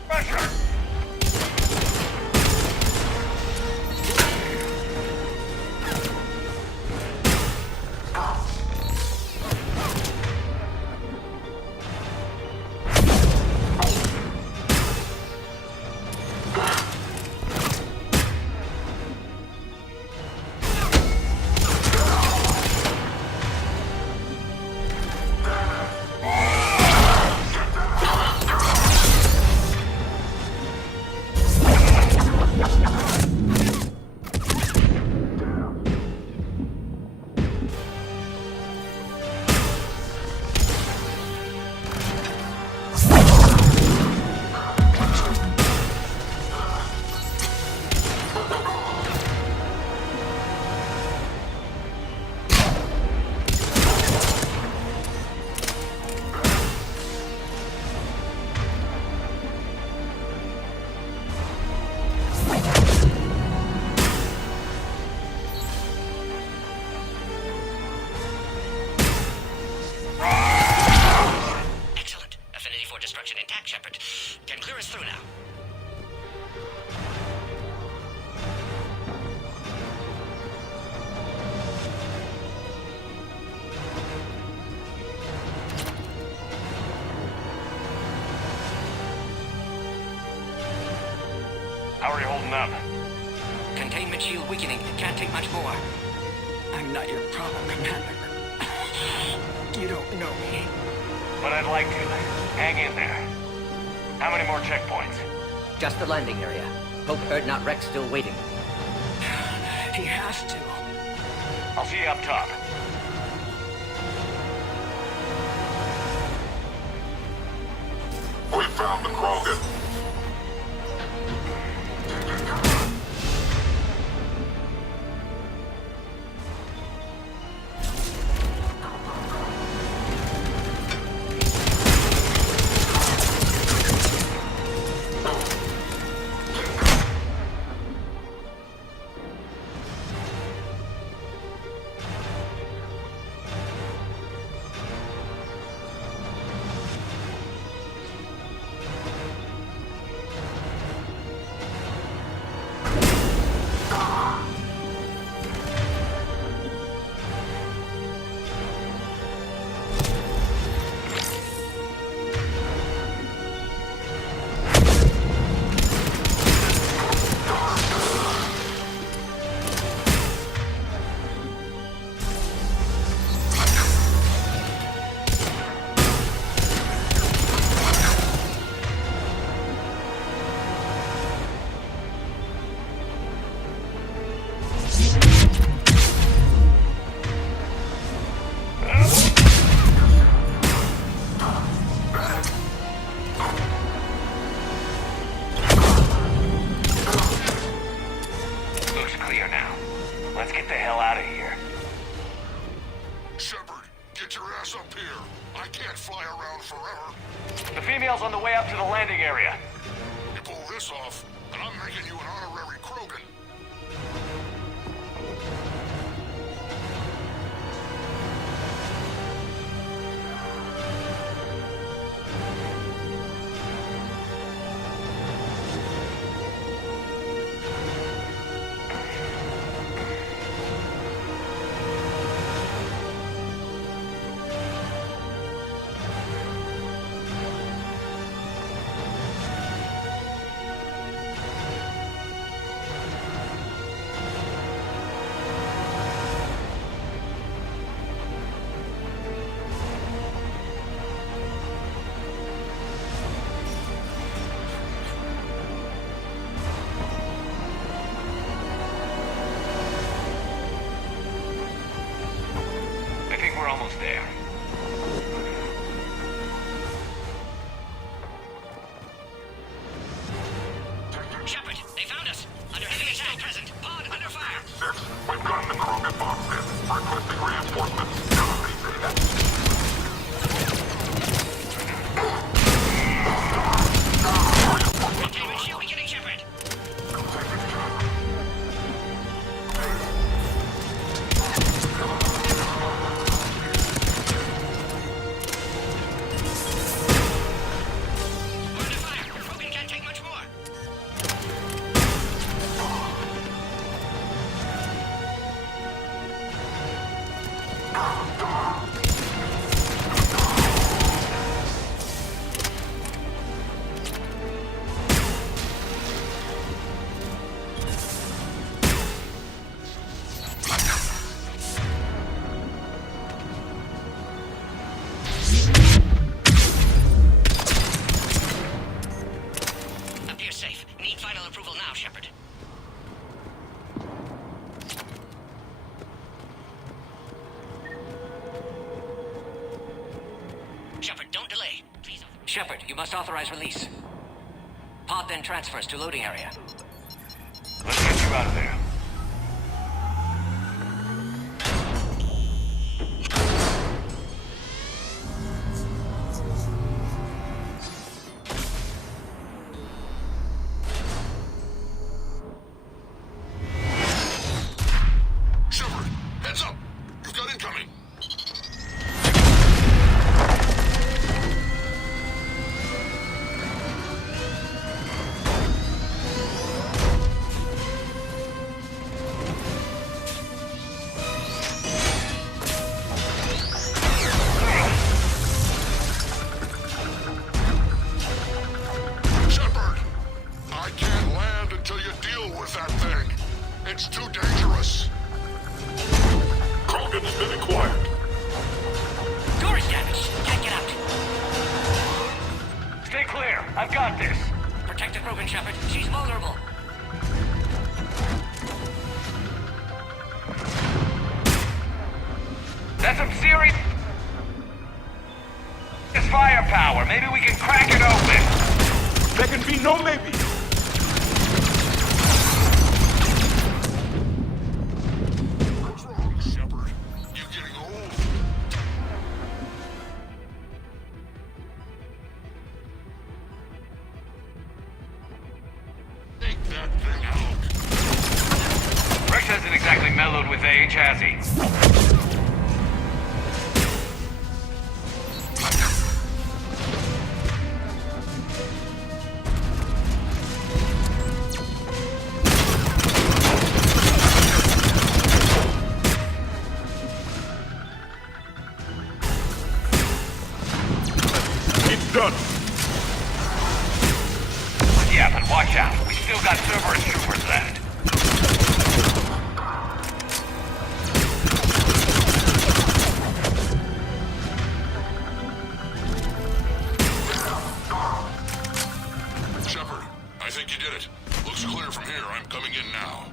pressure. How are you holding up? Containment shield weakening. Can't take much more. I'm not your problem, Commander. You don't know me. But I'd like to. Hang in there. How many more checkpoints? Just the landing area. Hope Erdnot Rex still waiting. He has to. I'll see you up top. We found the Krogan. final approval now, Shepard. Shepard, don't delay. Please. Shepard, you must authorize release. Pod then transfers to loading area. Let's get you out of there. Shepard, heads up! You've got incoming! Shepard! I can't land until you deal with that thing. It's too dangerous. Krogan's been acquired. Door is damaged. Can't get out. Stay clear. I've got this. Protect the Krogan, Shepard. She's vulnerable. That's some serious firepower. Maybe we can crack it open. There can be no maybe. What's wrong, Shepard? You getting old? Take that thing out. Rex hasn't exactly mellowed with age, has he? It's done. Yeah, but watch out. We still got Cerberus troopers left. Shepard, I think you did it. Looks clear from here. I'm coming in now.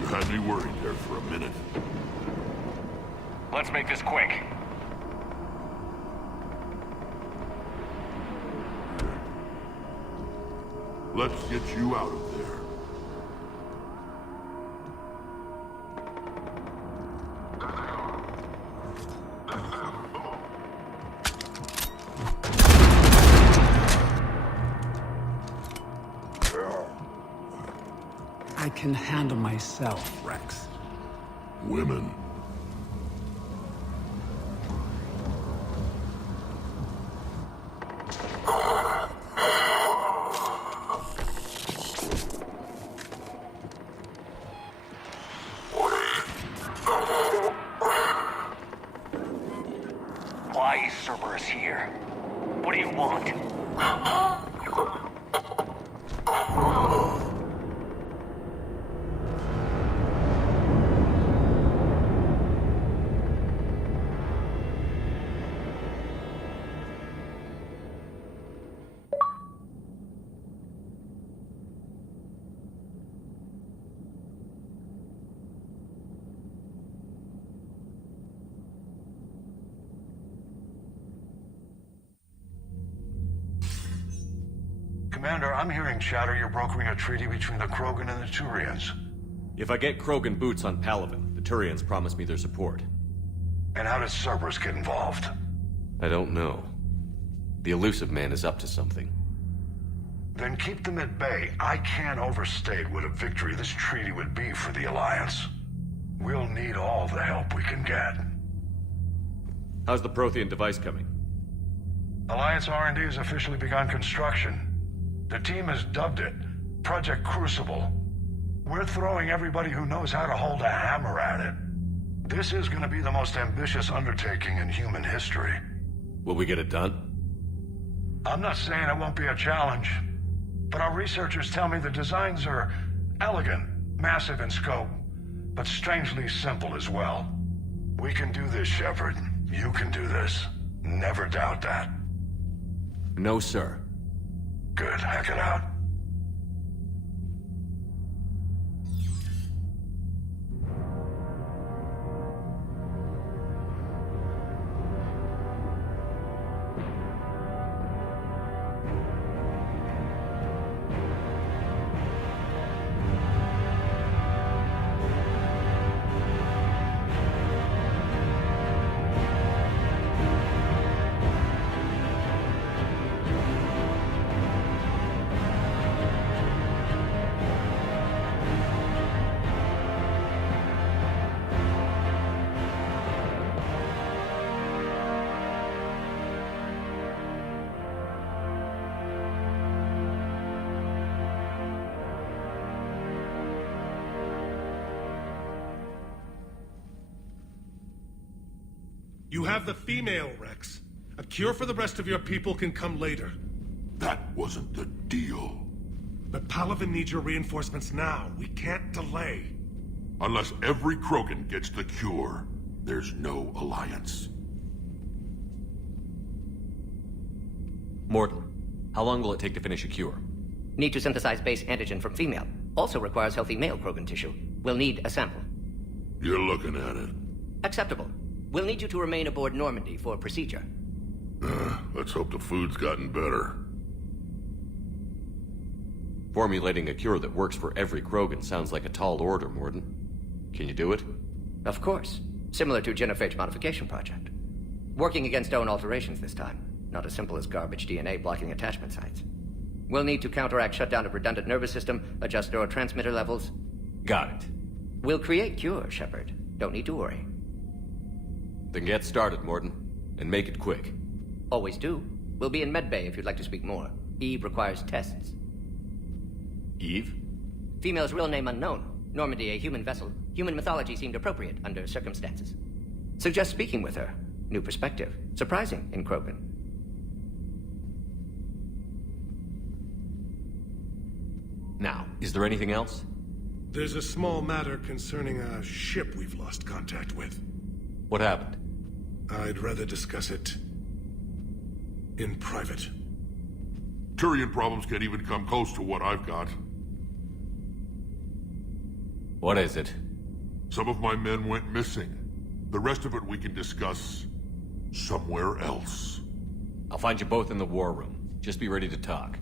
You had me worried there for a minute. Let's make this quick. Let's get you out of there. I can handle myself, Rex. Women. Why is Cerberus here? What do you want? Commander, I'm hearing chatter you're brokering a treaty between the Krogan and the Turians. If I get Krogan boots on Palaven, the Turians promise me their support. And how does Cerberus get involved? I don't know. The Elusive Man is up to something. Then keep them at bay. I can't overstate what a victory this treaty would be for the Alliance. We'll need all the help we can get. How's the Prothean device coming? Alliance R&D has officially begun construction. The team has dubbed it Project Crucible. We're throwing everybody who knows how to hold a hammer at it. This is gonna be the most ambitious undertaking in human history. Will we get it done? I'm not saying it won't be a challenge, but our researchers tell me the designs are elegant, massive in scope, but strangely simple as well. We can do this, Shepard. You can do this. Never doubt that. No, sir. Good. Hack it out. You have the female, Rex. A cure for the rest of your people can come later. That wasn't the deal. But Palaven needs your reinforcements now. We can't delay. Unless every Krogan gets the cure, there's no alliance. Morton, how long will it take to finish a cure? Need to synthesize base antigen from female. Also requires healthy male Krogan tissue. We'll need a sample. You're looking at it. Acceptable. We'll need you to remain aboard Normandy for procedure. Let's hope the food's gotten better. Formulating a cure that works for every Krogan sounds like a tall order, Morton. Can you do it? Of course. Similar to Genophage Modification Project. Working against own alterations this time. Not as simple as garbage DNA blocking attachment sites. We'll need to counteract shutdown of redundant nervous system, adjust neurotransmitter levels. Got it. We'll create cure, Shepard. Don't need to worry. Then get started, Morton. And make it quick. Always do. We'll be in medbay if you'd like to speak more. Eve requires tests. Eve? Female's real name unknown. Normandy a human vessel. Human mythology seemed appropriate under circumstances. Suggest speaking with her. New perspective. Surprising in Krogan. Now, is there anything else? There's a small matter concerning a ship we've lost contact with. What happened? I'd rather discuss it in private. Turian problems can't even come close to what I've got. What is it? Some of my men went missing. The rest of it we can discuss somewhere else. I'll find you both in the war room. Just be ready to talk.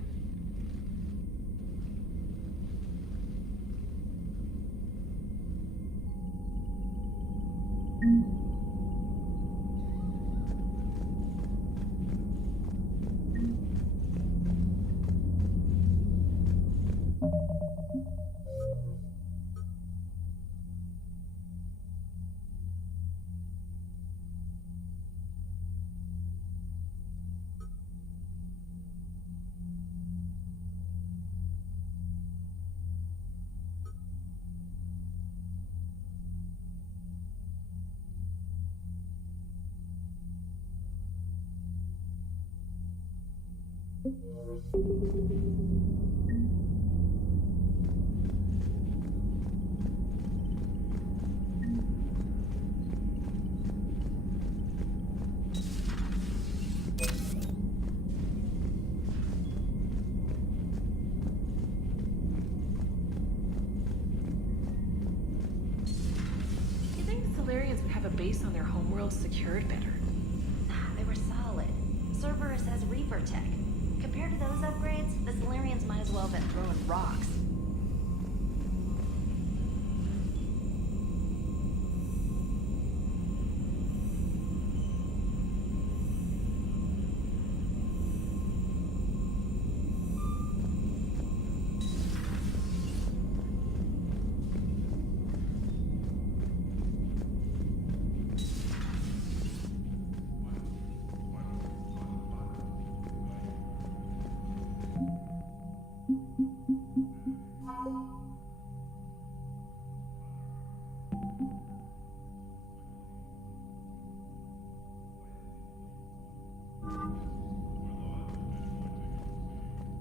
Base on their homeworld secured better. They were solid. Cerberus has Reaper tech. Compared to those upgrades, the Solarians might as well have been throwing rocks.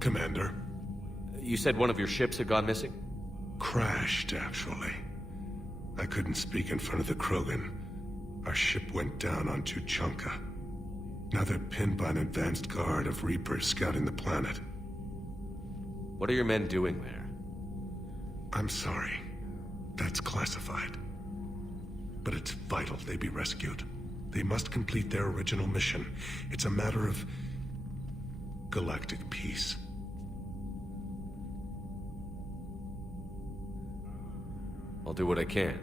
Commander. You said one of your ships had gone missing? Crashed, actually. I couldn't speak in front of the Krogan. Our ship went down on Tuchanka. Now they're pinned by an advanced guard of Reapers scouting the planet. What are your men doing there? I'm sorry. That's classified. But it's vital they be rescued. They must complete their original mission. It's a matter of galactic peace. I'll do what I can.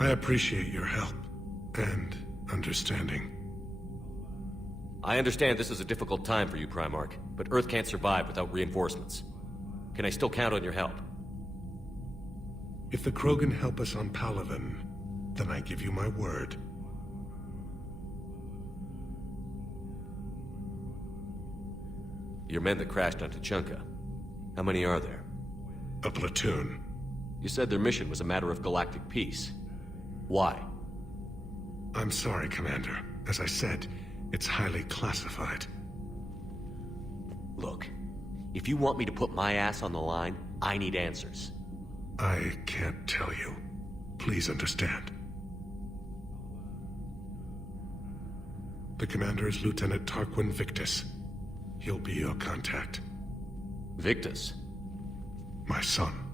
I appreciate your help and understanding. I understand this is a difficult time for you, Primarch, but Earth can't survive without reinforcements. Can I still count on your help? If the Krogan help us on Palaven, then I give you my word. Your men that crashed on Tuchanka. How many are there? A platoon. You said their mission was a matter of galactic peace. Why? I'm sorry, Commander. As I said, it's highly classified. Look, if you want me to put my ass on the line, I need answers. I can't tell you. Please understand. The commander is Lieutenant Tarquin Victus. He'll be your contact. Victus? My son.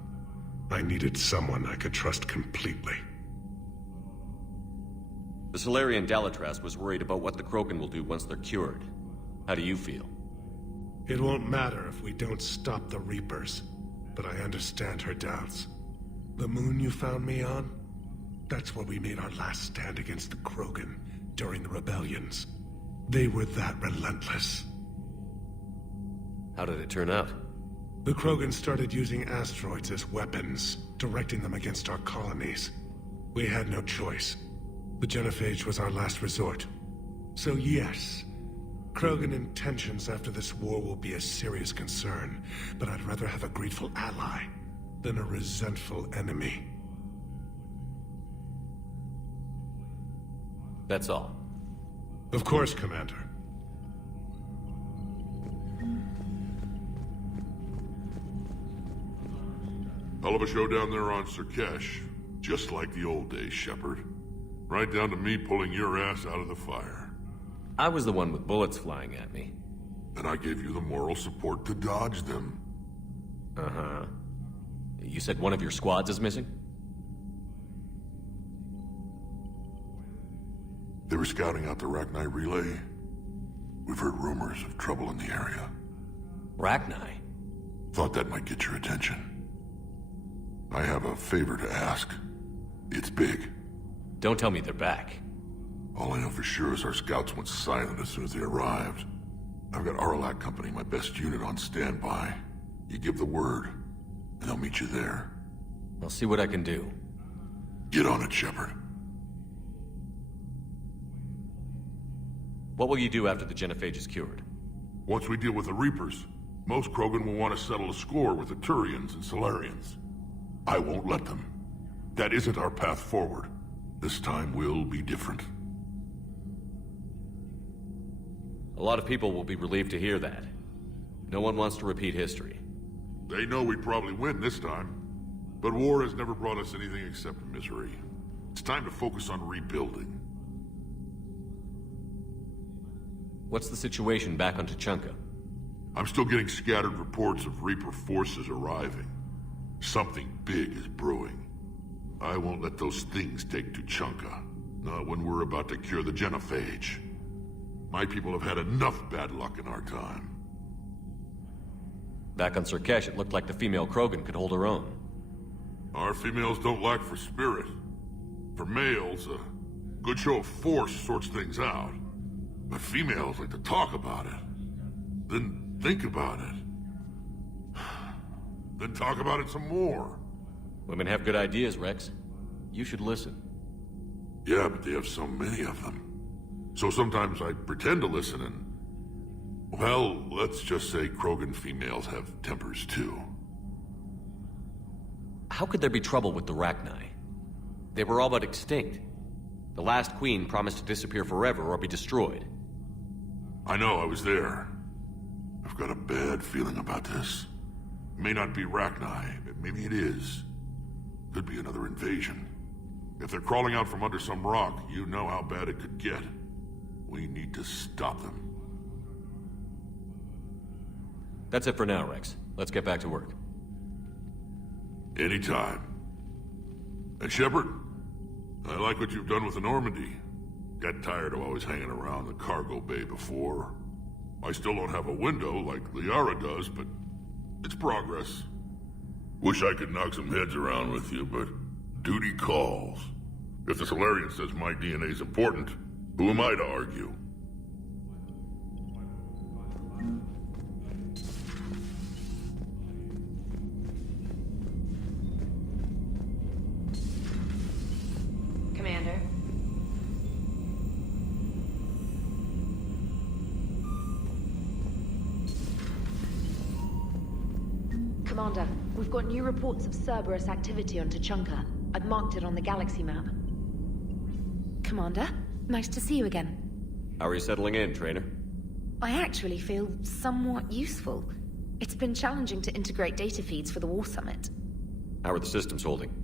I needed someone I could trust completely. The Solarian Dalatras was worried about what the Krogan will do once they're cured. How do you feel? It won't matter if we don't stop the Reapers, but I understand her doubts. The moon you found me on? That's where we made our last stand against the Krogan during the rebellions. They were that relentless. How did it turn out? The Krogan started using asteroids as weapons, directing them against our colonies. We had no choice. The genophage was our last resort. So yes, Krogan intentions after this war will be a serious concern, but I'd rather have a grateful ally than a resentful enemy. That's all. Of course, Commander. Hell of a show down there on Sirkesh. Just like the old days, Shepard. Right down to me pulling your ass out of the fire. I was the one with bullets flying at me. And I gave you the moral support to dodge them. Uh-huh. You said one of your squads is missing? They were scouting out the Rachni relay. We've heard rumors of trouble in the area. Rachni? Thought that might get your attention. I have a favor to ask. It's big. Don't tell me they're back. All I know for sure is our scouts went silent as soon as they arrived. I've got Arlac Company, my best unit, on standby. You give the word, and I'll meet you there. I'll see what I can do. Get on it, Shepard. What will you do after the genophage is cured? Once we deal with the Reapers, most Krogan will want to settle a score with the Turians and Solarians. I won't let them. That isn't our path forward. This time will be different. A lot of people will be relieved to hear that. No one wants to repeat history. They know we'd probably win this time. But war has never brought us anything except misery. It's time to focus on rebuilding. What's the situation back on Tuchanka? I'm still getting scattered reports of Reaper forces arriving. Something big is brewing. I won't let those things take Tuchanka. Not when we're about to cure the genophage. My people have had enough bad luck in our time. Back on Sirkesh, it looked like the female Krogan could hold her own. Our females don't lack for spirit. For males, a good show of force sorts things out. But females like to talk about it. Then think about it. Then talk about it some more. Women have good ideas, Rex. You should listen. Yeah, but they have so many of them. So sometimes I pretend to listen and... Well, let's just say Krogan females have tempers too. How could there be trouble with the Rachni? They were all but extinct. The last queen promised to disappear forever or be destroyed. I know, I was there. I've got a bad feeling about this. It may not be Rachni, but maybe it is. Could be another invasion. If they're crawling out from under some rock, you know how bad it could get. We need to stop them. That's it for now, Rex. Let's get back to work. Anytime. And Shepard, I like what you've done with the Normandy. Got tired of always hanging around the cargo bay before. I still don't have a window like Liara does, but it's progress. Wish I could knock some heads around with you, but duty calls. If the Solarian says my DNA's important, who am I to argue? Commander. Commander, we've got new reports of Cerberus activity on Tuchanka. I've marked it on the galaxy map. Commander, nice to see you again. How are you settling in, Trainer? I actually feel somewhat useful. It's been challenging to integrate data feeds for the War Summit. How are the systems holding?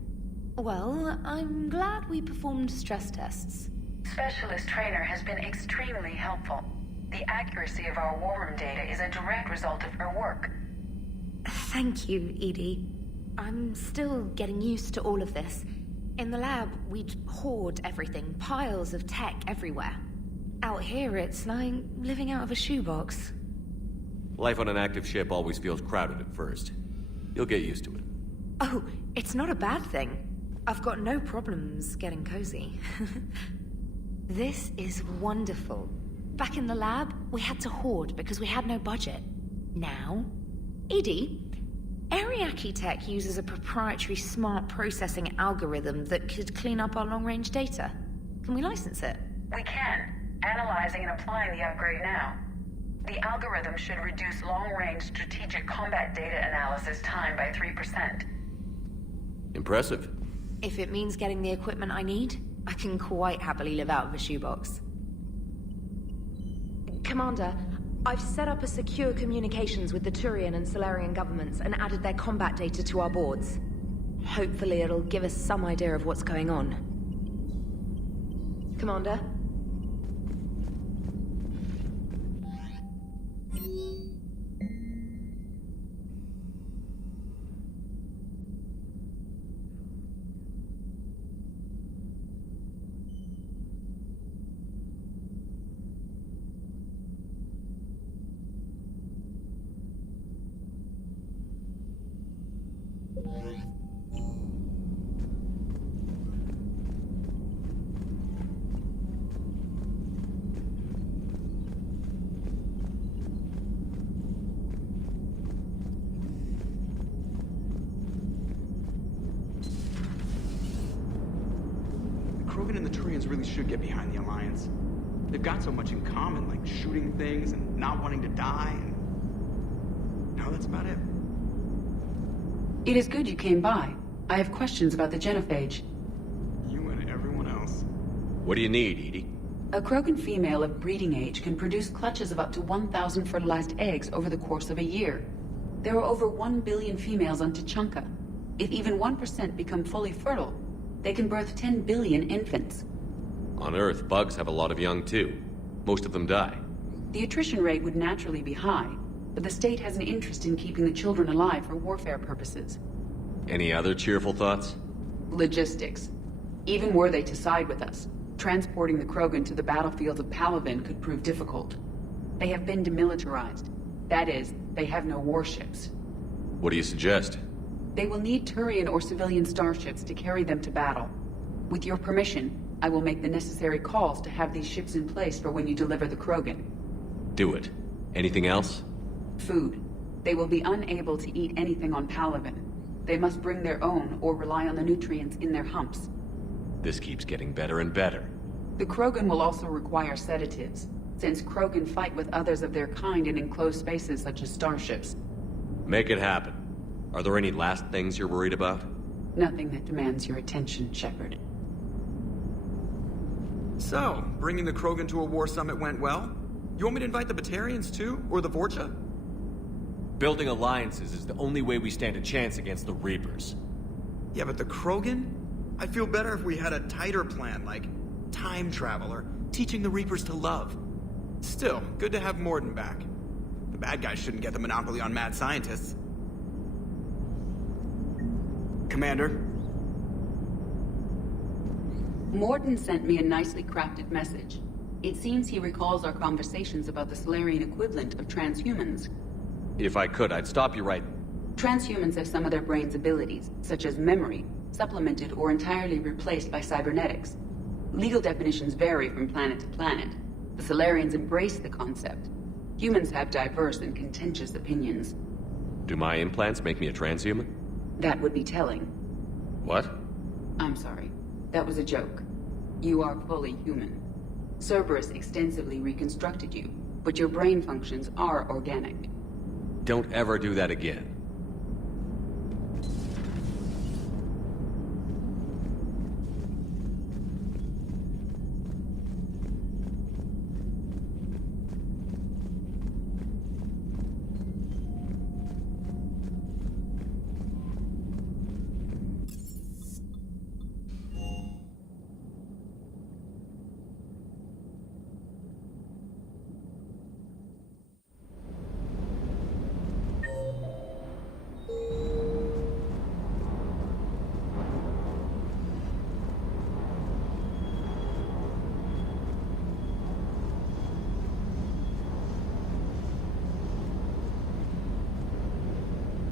Well, I'm glad we performed stress tests. Specialist Trainer has been extremely helpful. The accuracy of our war room data is a direct result of her work. Thank you, Edie. I'm still getting used to all of this. In the lab, we'd hoard everything, piles of tech everywhere. Out here, it's like living out of a shoebox. Life on an active ship always feels crowded at first. You'll get used to it. Oh, it's not a bad thing. I've got no problems getting cozy. This is wonderful. Back in the lab, we had to hoard because we had no budget. Now, Edie, Ariake Tech uses a proprietary smart processing algorithm that could clean up our long-range data. Can we license it? We can. Analyzing and applying the upgrade now. The algorithm should reduce long-range strategic combat data analysis time by 3%. Impressive. If it means getting the equipment I need, I can quite happily live out of a shoebox. Commander, I've set up a secure communications with the Turian and Solarian governments and added their combat data to our boards. Hopefully it'll give us some idea of what's going on. Commander? Krogan and the Turians really should get behind the Alliance. They've got so much in common, like shooting things and not wanting to die, and... no, that's about it. It is good you came by. I have questions about the genophage. You and everyone else. What do you need, Edie? A Krogan female of breeding age can produce clutches of up to 1,000 fertilized eggs over the course of a year. There are over 1 billion females on Tuchanka. If even 1% become fully fertile, they can birth 10 billion infants. On Earth, bugs have a lot of young too. Most of them die. The attrition rate would naturally be high, but the state has an interest in keeping the children alive for warfare purposes. Any other cheerful thoughts? Logistics. Even were they to side with us, transporting the Krogan to the battlefields of Palaven could prove difficult. They have been demilitarized. That is, they have no warships. What do you suggest? They will need Turian or civilian starships to carry them to battle. With your permission, I will make the necessary calls to have these ships in place for when you deliver the Krogan. Do it. Anything else? Food. They will be unable to eat anything on Palaven. They must bring their own or rely on the nutrients in their humps. This keeps getting better and better. The Krogan will also require sedatives, since Krogan fight with others of their kind in enclosed spaces such as starships. Make it happen. Are there any last things you're worried about? Nothing that demands your attention, Shepard. So, bringing the Krogan to a war summit went well? You want me to invite the Batarians too? Or the Vorcha? Building alliances is the only way we stand a chance against the Reapers. Yeah, but the Krogan? I'd feel better if we had a tighter plan, like time travel or teaching the Reapers to love. Still, good to have Morden back. The bad guys shouldn't get the monopoly on mad scientists. Commander? Morden sent me a nicely crafted message. It seems he recalls our conversations about the Solarian equivalent of transhumans. If I could, I'd stop you right... Transhumans have some of their brain's abilities, such as memory, supplemented or entirely replaced by cybernetics. Legal definitions vary from planet to planet. The Solarians embrace the concept. Humans have diverse and contentious opinions. Do my implants make me a transhuman? That would be telling. What? I'm sorry. That was a joke. You are fully human. Cerberus extensively reconstructed you, but your brain functions are organic. Don't ever do that again.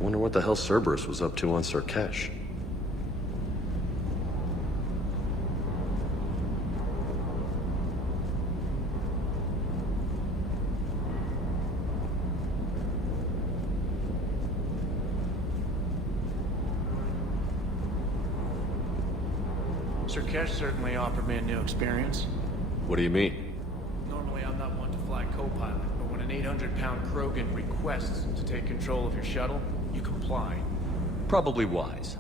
Wonder what the hell Cerberus was up to on Surkesh. Surkesh certainly offered me a new experience. What do you mean? Normally I'm not one to fly co-pilot, but when an 800-pound Krogan requests to take control of your shuttle, you comply. Probably wise.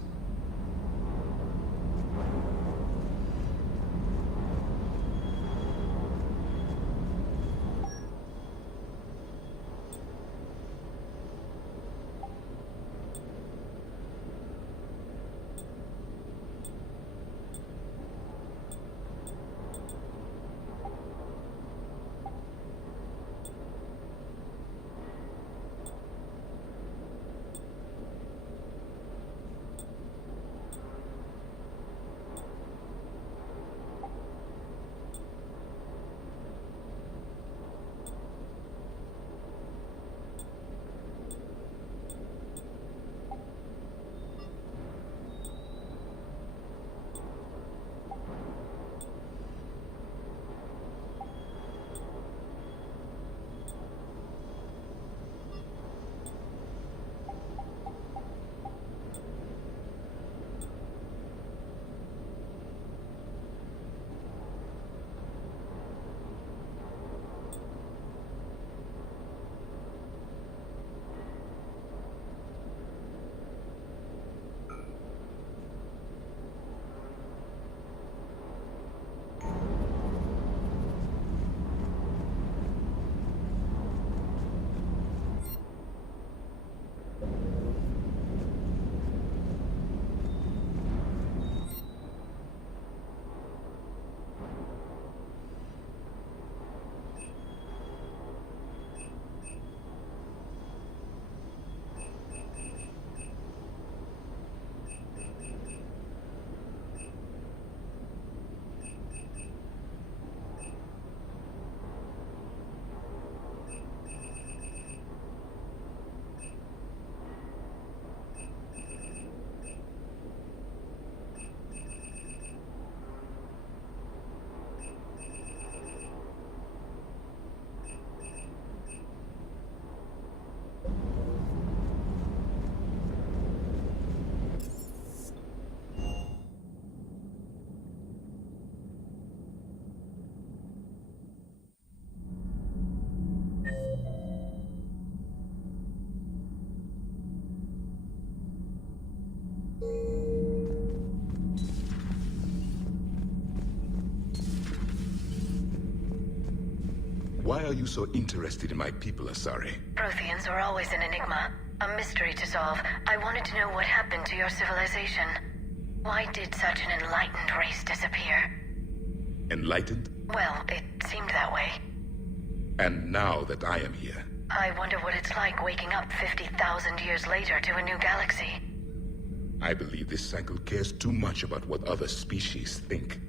Why are you so interested in my people, Asari? Protheans are always an enigma. A mystery to solve. I wanted to know what happened to your civilization. Why did such an enlightened race disappear? Enlightened? Well, it seemed that way. And now that I am here, I wonder what it's like waking up 50,000 years later to a new galaxy. I believe this cycle cares too much about what other species think.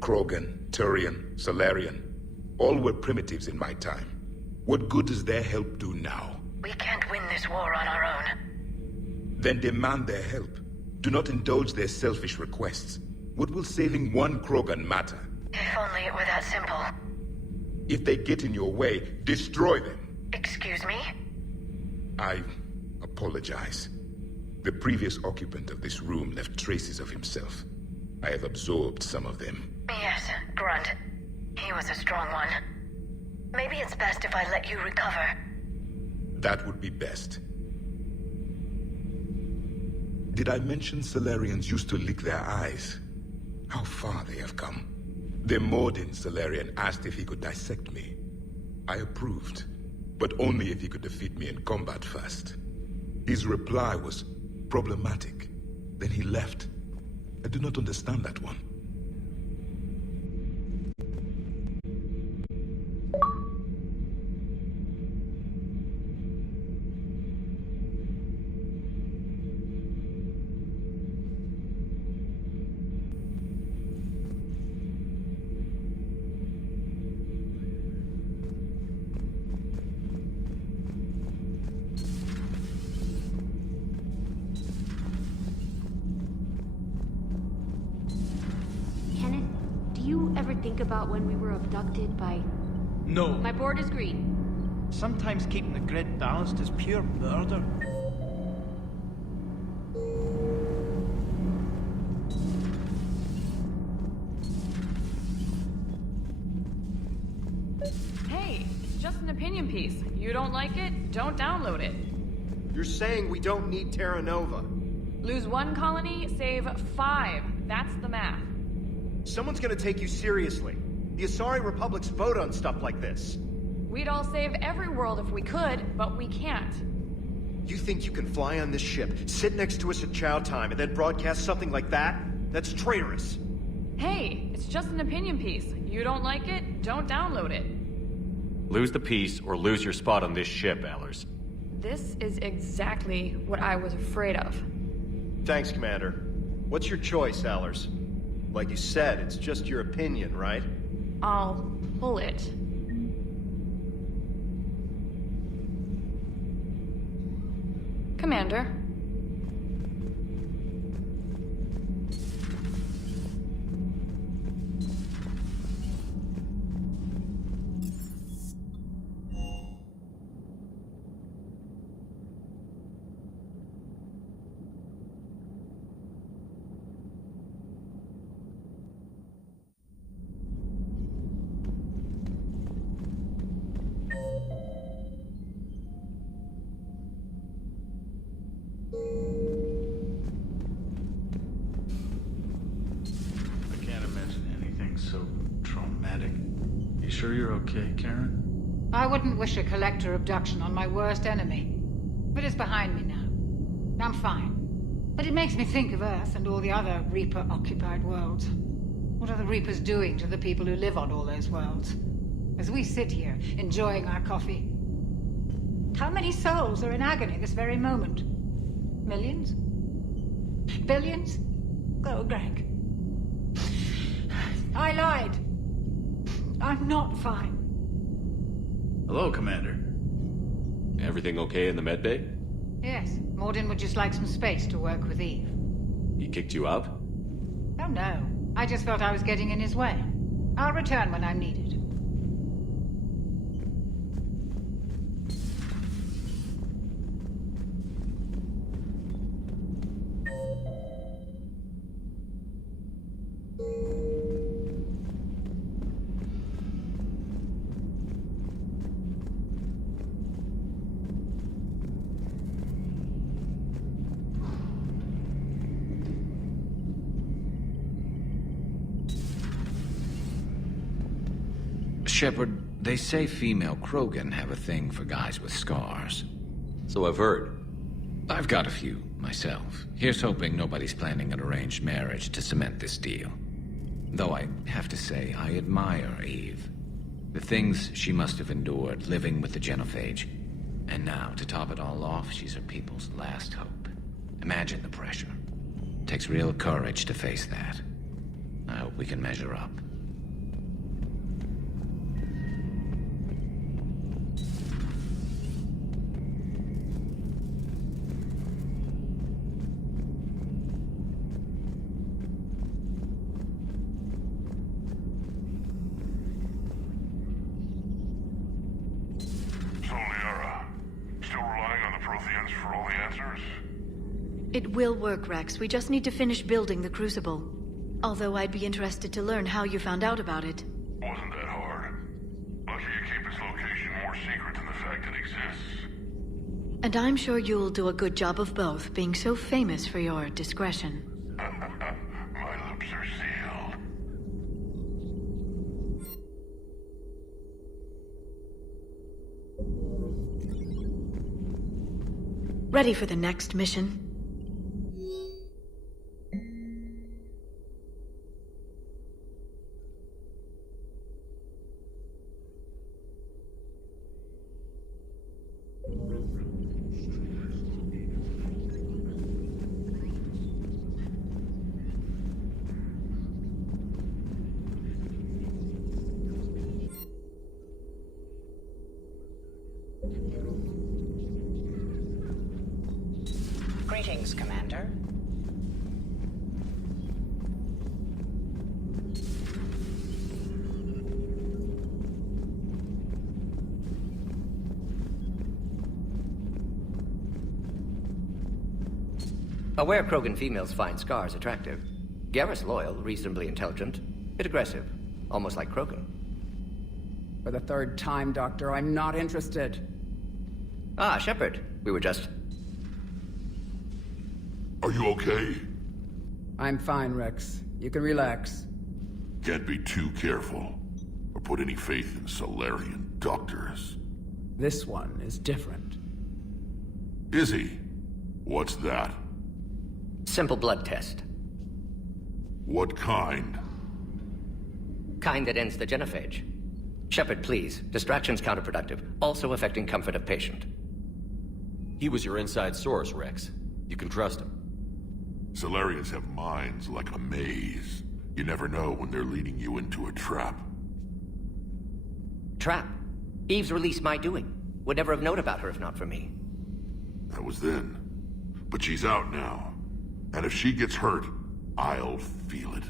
Krogan, Turian, Solarian, all were primitives in my time. What good does their help do now? We can't win this war on our own. Then demand their help. Do not indulge their selfish requests. What will saving one Krogan matter? If only it were that simple. If they get in your way, destroy them. Excuse me? I apologize. The previous occupant of this room left traces of himself. I have absorbed some of them. Yes, Grunt. He was a strong one. Maybe it's best if I let you recover. That would be best. Did I mention Solarians used to lick their eyes? How far they have come. The Mordin Solarian asked if he could dissect me. I approved, but only if he could defeat me in combat first. His reply was problematic. Then he left. I do not understand that one. Think about when we were abducted by... No. My board is green. Sometimes keeping the grid balanced is pure murder. Hey, it's just an opinion piece. You don't like it, don't download it. You're saying we don't need Terra Nova. Lose 1 colony, save 5. That's the math. Someone's gonna take you seriously. The Asari Republics vote on stuff like this. We'd all save every world if we could, but we can't. You think you can fly on this ship, sit next to us at chow time, and then broadcast something like that? That's traitorous. Hey, it's just an opinion piece. You don't like it, don't download it. Lose the piece or lose your spot on this ship, Allers. This is exactly what I was afraid of. Thanks, Commander. What's your choice, Allers? Like you said, it's just your opinion, right? I'll pull it. Commander. Sure you're okay, Karen? I wouldn't wish a collector abduction on my worst enemy. But it's behind me now. I'm fine. But it makes me think of Earth and all the other Reaper-occupied worlds. What are the Reapers doing to the people who live on all those worlds? As we sit here, enjoying our coffee. How many souls are in agony this very moment? Millions? Billions? Oh, Greg. I lied. I'm not fine. Hello, Commander. Everything okay in the medbay? Yes. Mordin would just like some space to work with Eve. He kicked you out? Oh, no. I just felt I was getting in his way. I'll return when I'm needed. Shepard, they say female Krogan have a thing for guys with scars. So I've heard. I've got a few, myself. Here's hoping nobody's planning an arranged marriage to cement this deal. Though I have to say, I admire Eve. The things she must have endured living with the genophage. And now, to top it all off, she's her people's last hope. Imagine the pressure. Takes real courage to face that. I hope we can measure up. It will work, Rex. We just need to finish building the Crucible. Although I'd be interested to learn how you found out about it. Wasn't that hard. Lucky you keep its location more secret than the fact it exists. And I'm sure you'll do a good job of both, being so famous for your discretion. My lips are sealed. Ready for the next mission? Greetings, Commander. Aware Krogan females find scars attractive. Garrus loyal, reasonably intelligent, bit aggressive, almost like Krogan. For the third time, Doctor, I'm not interested. Ah, Shepard. We were just... Are you okay? I'm fine, Rex. You can relax. Can't be too careful, or put any faith in Solarian doctors. This one is different. Is he? What's that? Simple blood test. What kind? Kind that ends the genophage. Shepard, please. Distraction's counterproductive, also affecting comfort of patient. He was your inside source, Rex. You can trust him. Solarians have minds like a maze. You never know when they're leading you into a trap. Trap? Eve's release my doing. Would never have known about her if not for me. That was then. But she's out now. And if she gets hurt, I'll feel it.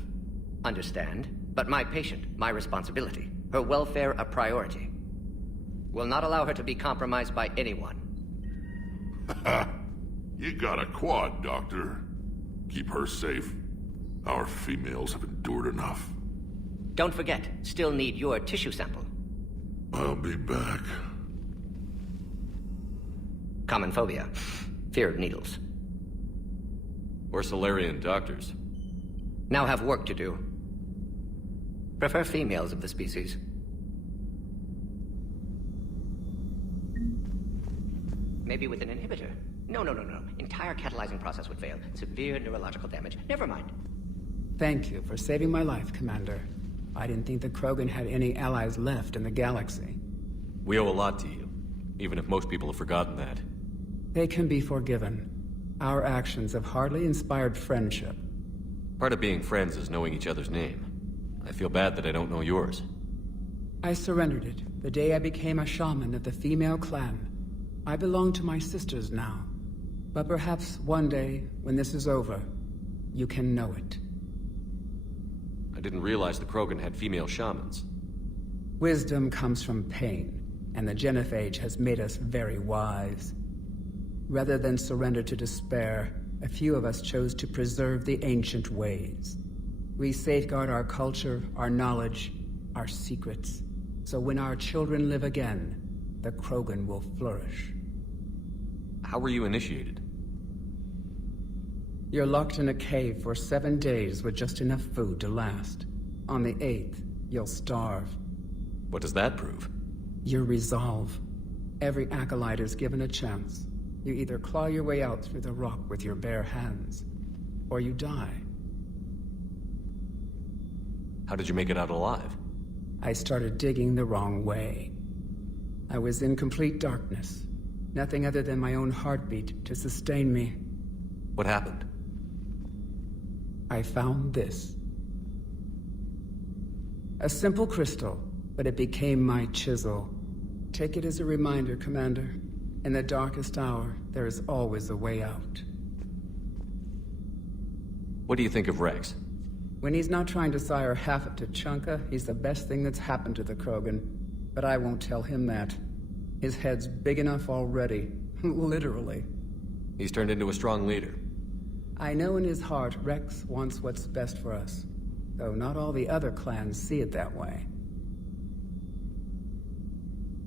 Understand. But my patient, my responsibility. Her welfare a priority. Will not allow her to be compromised by anyone. You got a quad, Doctor. Keep her safe. Our females have endured enough. Don't forget, still need your tissue sample. I'll be back. Common phobia. Fear of needles. Or Solarian doctors. Now have work to do. Prefer females of the species. Maybe with an inhibitor. No. Entire catalyzing process would fail. Severe neurological damage. Never mind. Thank you for saving my life, Commander. I didn't think the Krogan had any allies left in the galaxy. We owe a lot to you, even if most people have forgotten that. They can be forgiven. Our actions have hardly inspired friendship. Part of being friends is knowing each other's name. I feel bad that I don't know yours. I surrendered it the day I became a shaman of the female clan. I belong to my sisters now. But perhaps one day, when this is over, you can know it. I didn't realize the Krogan had female shamans. Wisdom comes from pain, and the genophage has made us very wise. Rather than surrender to despair, a few of us chose to preserve the ancient ways. We safeguard our culture, our knowledge, our secrets. So when our children live again, the Krogan will flourish. How were you initiated? You're locked in a cave for 7 days with just enough food to last. On the 8th, you'll starve. What does that prove? Your resolve. Every acolyte is given a chance. You either claw your way out through the rock with your bare hands, or you die. How did you make it out alive? I started digging the wrong way. I was in complete darkness. Nothing other than my own heartbeat to sustain me. What happened? I found this. A simple crystal, but it became my chisel. Take it as a reminder, Commander. In the darkest hour, there is always a way out. What do you think of Rex? When he's not trying to sire half of Tuchanka, he's the best thing that's happened to the Krogan. But I won't tell him that. His head's big enough already. Literally. He's turned into a strong leader. I know in his heart Rex wants what's best for us. Though not all the other clans see it that way.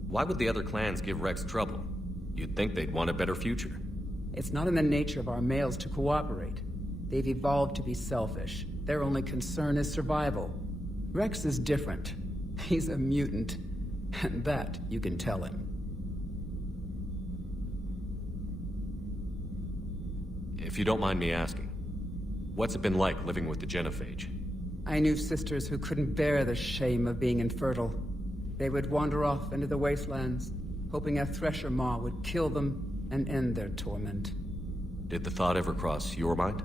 Why would the other clans give Rex trouble? You'd think they'd want a better future. It's not in the nature of our males to cooperate. They've evolved to be selfish. Their only concern is survival. Rex is different. He's a mutant. And that you can tell him. If you don't mind me asking, what's it been like living with the Genophage? I knew sisters who couldn't bear the shame of being infertile. They would wander off into the wastelands, hoping a thresher maw would kill them and end their torment. Did the thought ever cross your mind?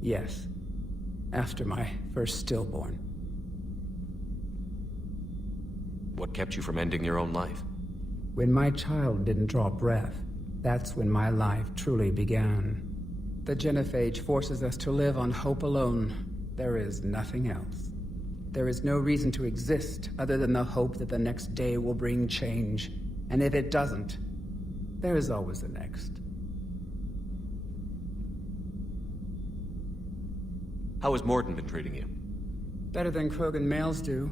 Yes. After my first stillborn. What kept you from ending your own life? When my child didn't draw breath, that's when my life truly began. The Genophage forces us to live on hope alone. There is nothing else. There is no reason to exist other than the hope that the next day will bring change. And if it doesn't, there is always the next. How has Morden been treating you? Better than Krogan males do.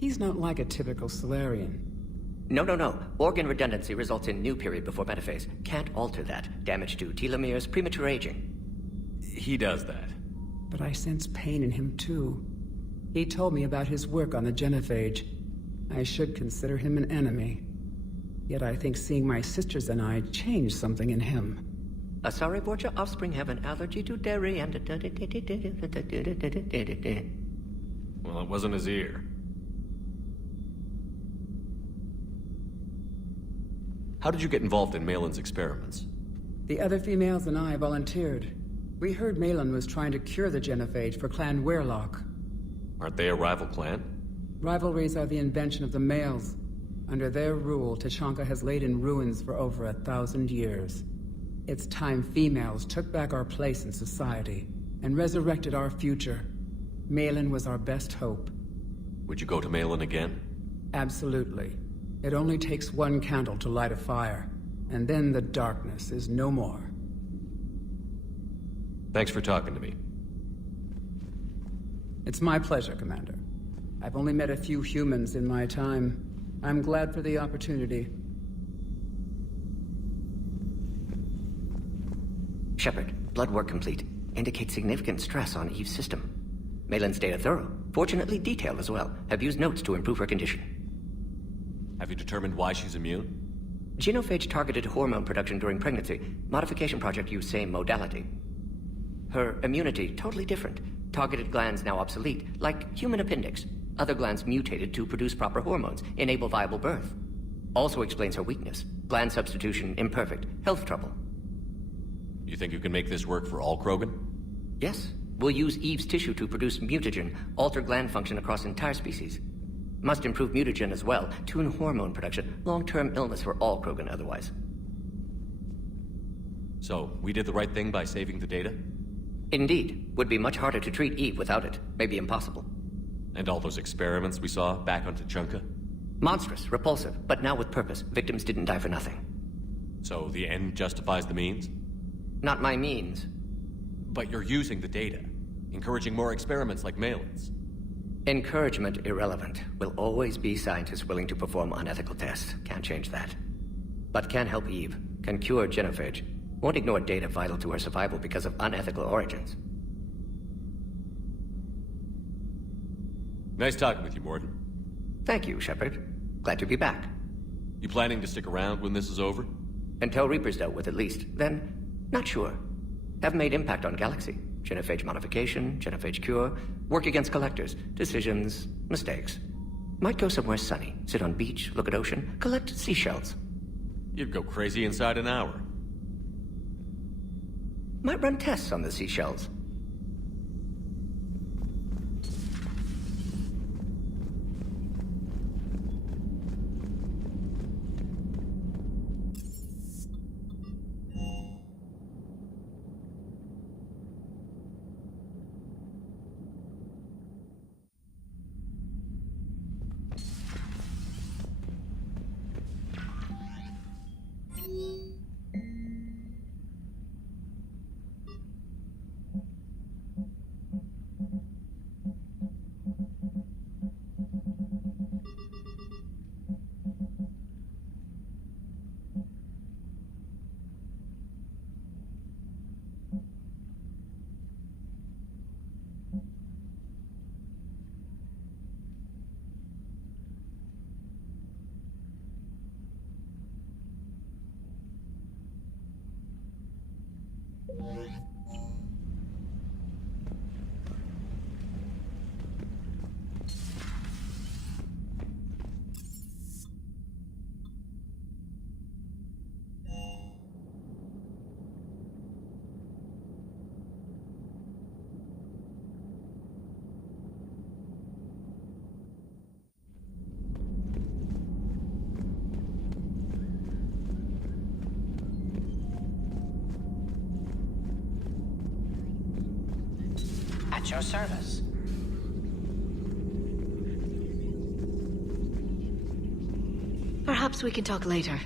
He's not like a typical Solarian. No. Organ redundancy results in new period before metaphase. Can't alter that. Damage to telomeres, premature aging. He does that. But I sense pain in him too. He told me about his work on the Genophage. I should consider him an enemy. Yet I think seeing my sisters and I changed something in him. Asari Borgia offspring have an allergy to dairy and... Well, it wasn't his ear. How did you get involved in Malin's experiments? The other females and I volunteered. We heard Malin was trying to cure the Genophage for Clan Weirlock. Aren't they a rival clan? Rivalries are the invention of the males. Under their rule, Tuchanka has laid in ruins for over 1,000 years. It's time females took back our place in society and resurrected our future. Malin was our best hope. Would you go to Malin again? Absolutely. It only takes one candle to light a fire, and then the darkness is no more. Thanks for talking to me. It's my pleasure, Commander. I've only met a few humans in my time. I'm glad for the opportunity. Shepard, blood work complete. Indicates significant stress on Eve's system. Malin's data thorough. Fortunately detailed as well. Have used notes to improve her condition. Have you determined why she's immune? Genophage targeted hormone production during pregnancy. Modification project used same modality. Her immunity, totally different. Targeted glands now obsolete, like human appendix. Other glands mutated to produce proper hormones, enable viable birth. Also explains her weakness. Gland substitution imperfect. Health trouble. You think you can make this work for all Krogan? Yes. We'll use Eve's tissue to produce mutagen, alter gland function across entire species. Must improve mutagen as well, tune hormone production, long-term illness for all Krogan otherwise. So, we did the right thing by saving the data? Indeed. Would be much harder to treat Eve without it. Maybe impossible. And all those experiments we saw back on Tuchanka? Monstrous, repulsive, but now with purpose. Victims didn't die for nothing. So the end justifies the means? Not my means. But you're using the data, encouraging more experiments like Malin's. Encouragement irrelevant. Will always be scientists willing to perform unethical tests. Can't change that. But can help Eve. Can cure Genophage. Won't ignore data vital to her survival because of unethical origins. Nice talking with you, Morden. Thank you, Shepard. Glad to be back. You planning to stick around when this is over? Until Reaper's dealt with, at least. Then, not sure. Have made impact on Galaxy. Genophage modification, genophage cure, work against collectors, decisions, mistakes. Might go somewhere sunny, sit on beach, look at ocean, collect seashells. You'd go crazy inside an hour. Might run tests on the seashells. At your service. Perhaps we can talk later.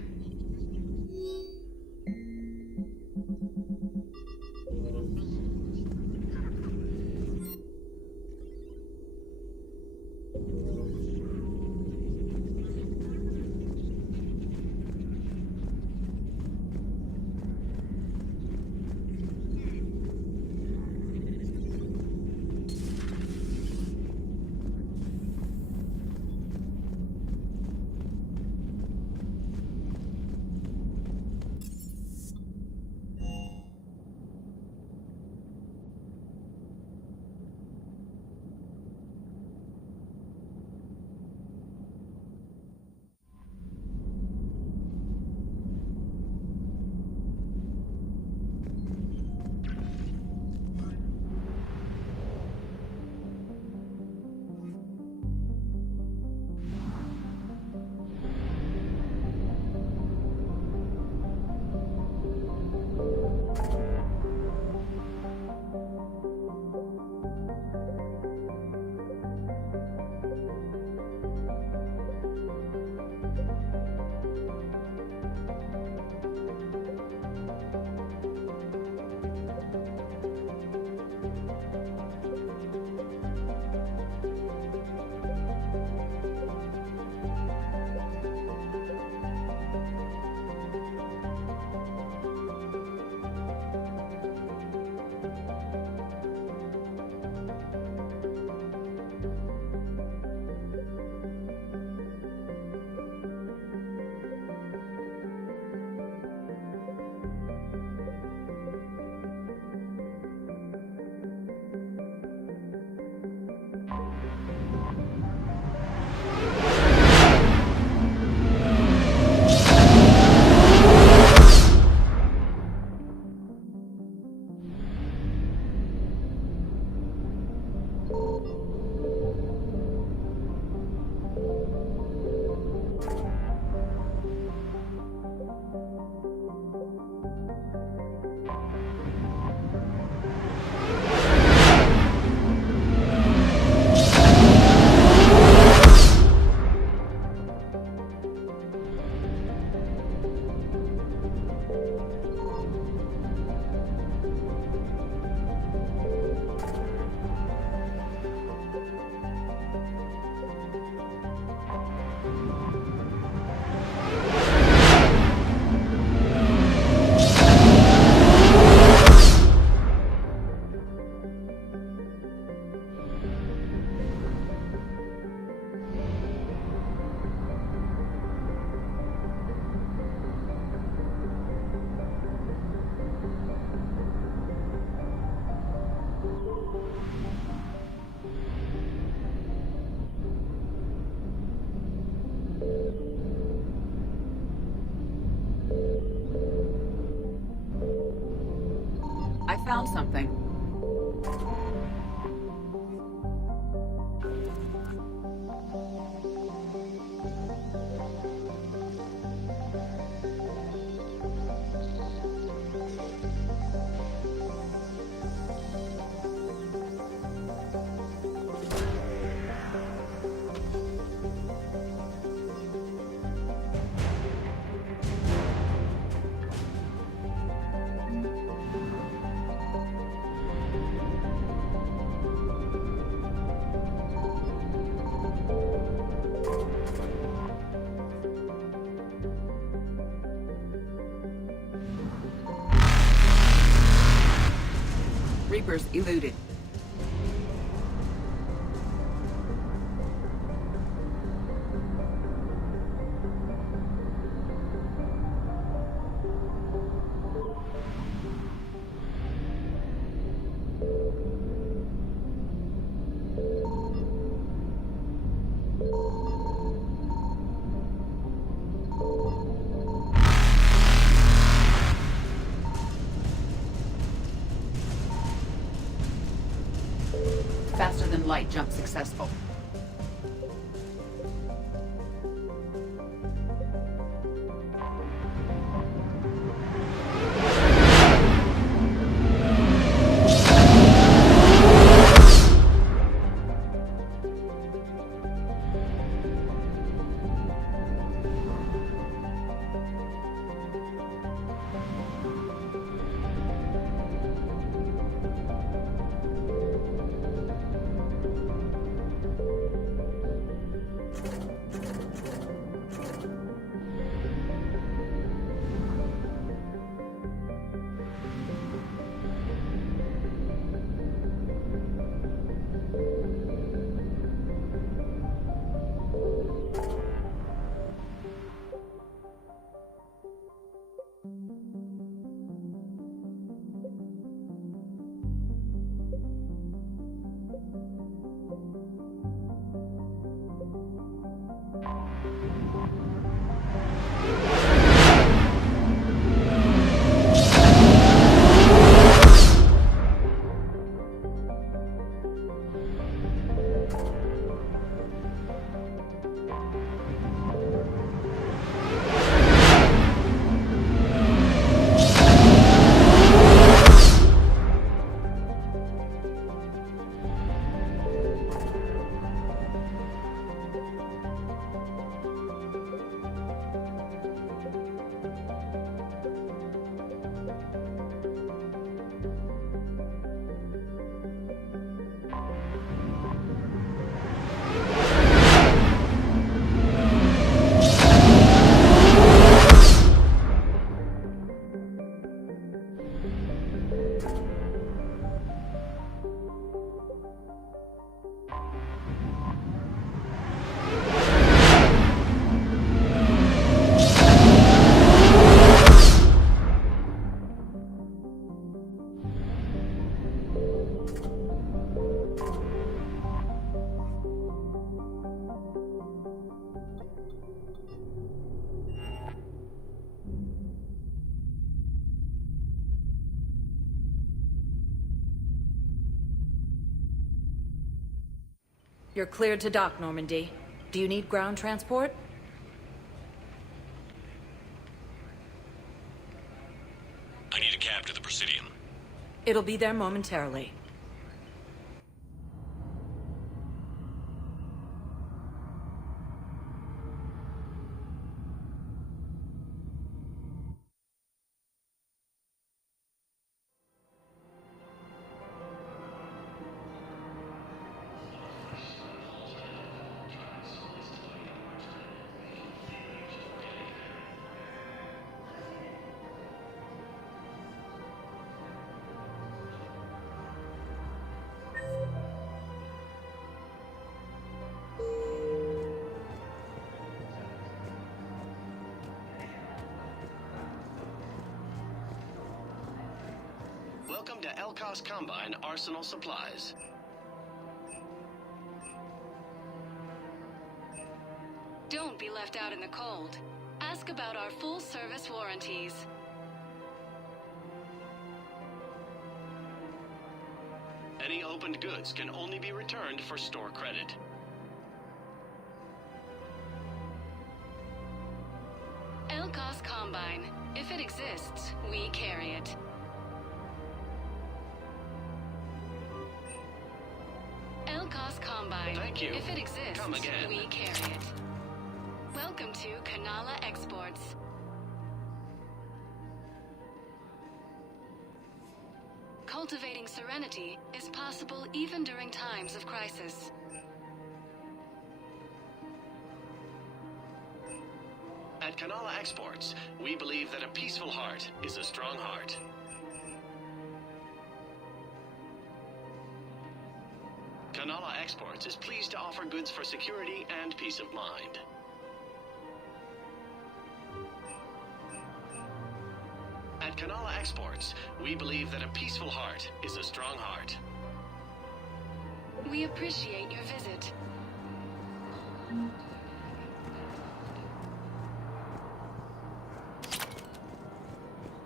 want something. Reapers eluded. Faster than light jump successful. You're cleared to dock, Normandy. Do you need ground transport? I need a cab to the Presidium. It'll be there momentarily. Welcome to Elkos Combine Arsenal Supplies. Don't be left out in the cold. Ask about our full-service warranties. Any opened goods can only be returned for store credit. Elkos Combine. If it exists, we carry it. Elkos Combine. Thank you. If it exists, Come again. we carry it. Welcome to Kanala Exports. Cultivating serenity is possible even during times of crisis. At Kanala Exports, we believe that a peaceful heart is a strong heart. Kanala Exports is pleased to offer goods for security and peace of mind. At Kanala Exports, we believe that a peaceful heart is a strong heart. We appreciate your visit.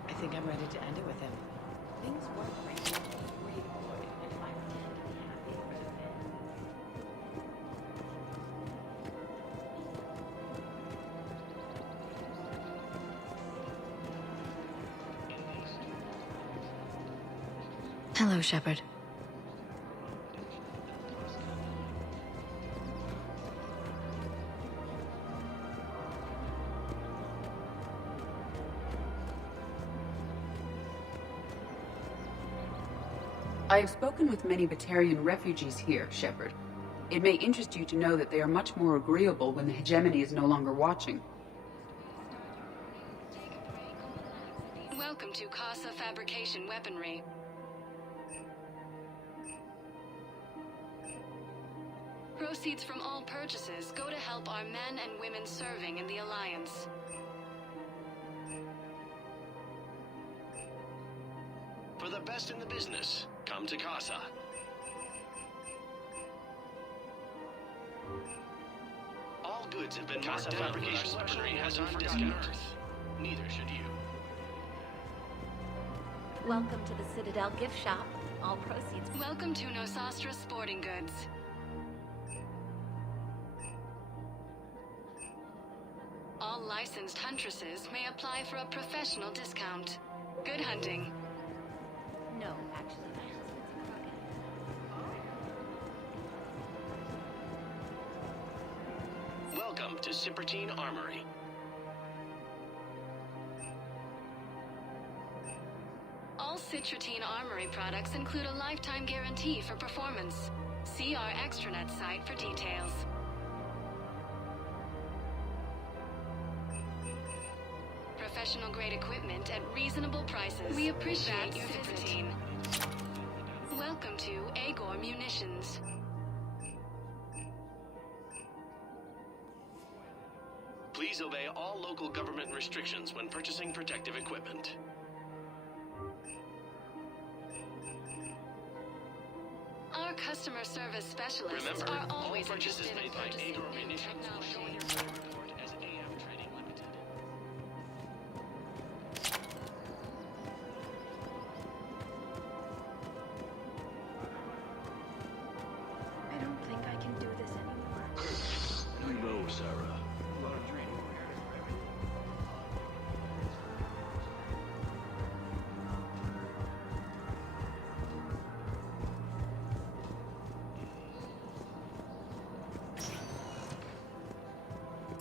I think I'm ready to end it with him. Things weren't great before he deployed, and if I pretend to be happy for the men. Hello, Shepard. I have spoken with many Batarian refugees here, Shepard. It may interest you to know that they are much more agreeable when the hegemony is no longer watching. Welcome to Casa Fabrication Weaponry. Proceeds from all purchases go to help our men and women serving in the Alliance. For the best in the business, come to Casa. All goods have been marked down. Fabrication Weaponry hasn't forgotten Earth. Neither should you. Welcome to the Citadel gift shop. All proceeds. Welcome to Nosastra Sporting Goods. All licensed huntresses may apply for a professional discount. Good hunting. No, actually, my husband's a Krogan. Welcome to Cipertine Armory. All Citratine Armory products include a lifetime guarantee for performance. See our extranet site for details. Professional grade equipment at reasonable prices. We appreciate your visit. Welcome to Agor Munitions. Please obey all local government restrictions when purchasing protective equipment. Our customer service specialists Remember, are all always purchases interested in made by purchasing Agor new Munitions will show on your technology. credit report as AF Trading Limited. I don't think I can do this anymore. You know, Sarah.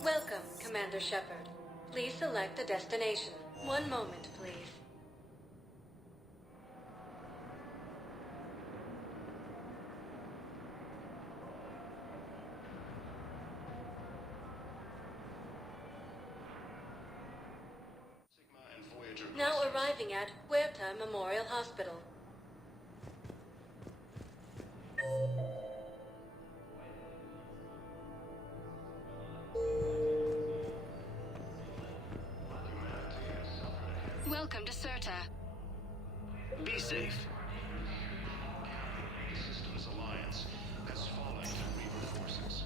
Welcome, Commander Shepard. Please select a destination. One moment, please. Now arriving at Huerta Memorial Hospital. Welcome to Certa. Be safe. Systems Alliance has fallen to Reaver forces.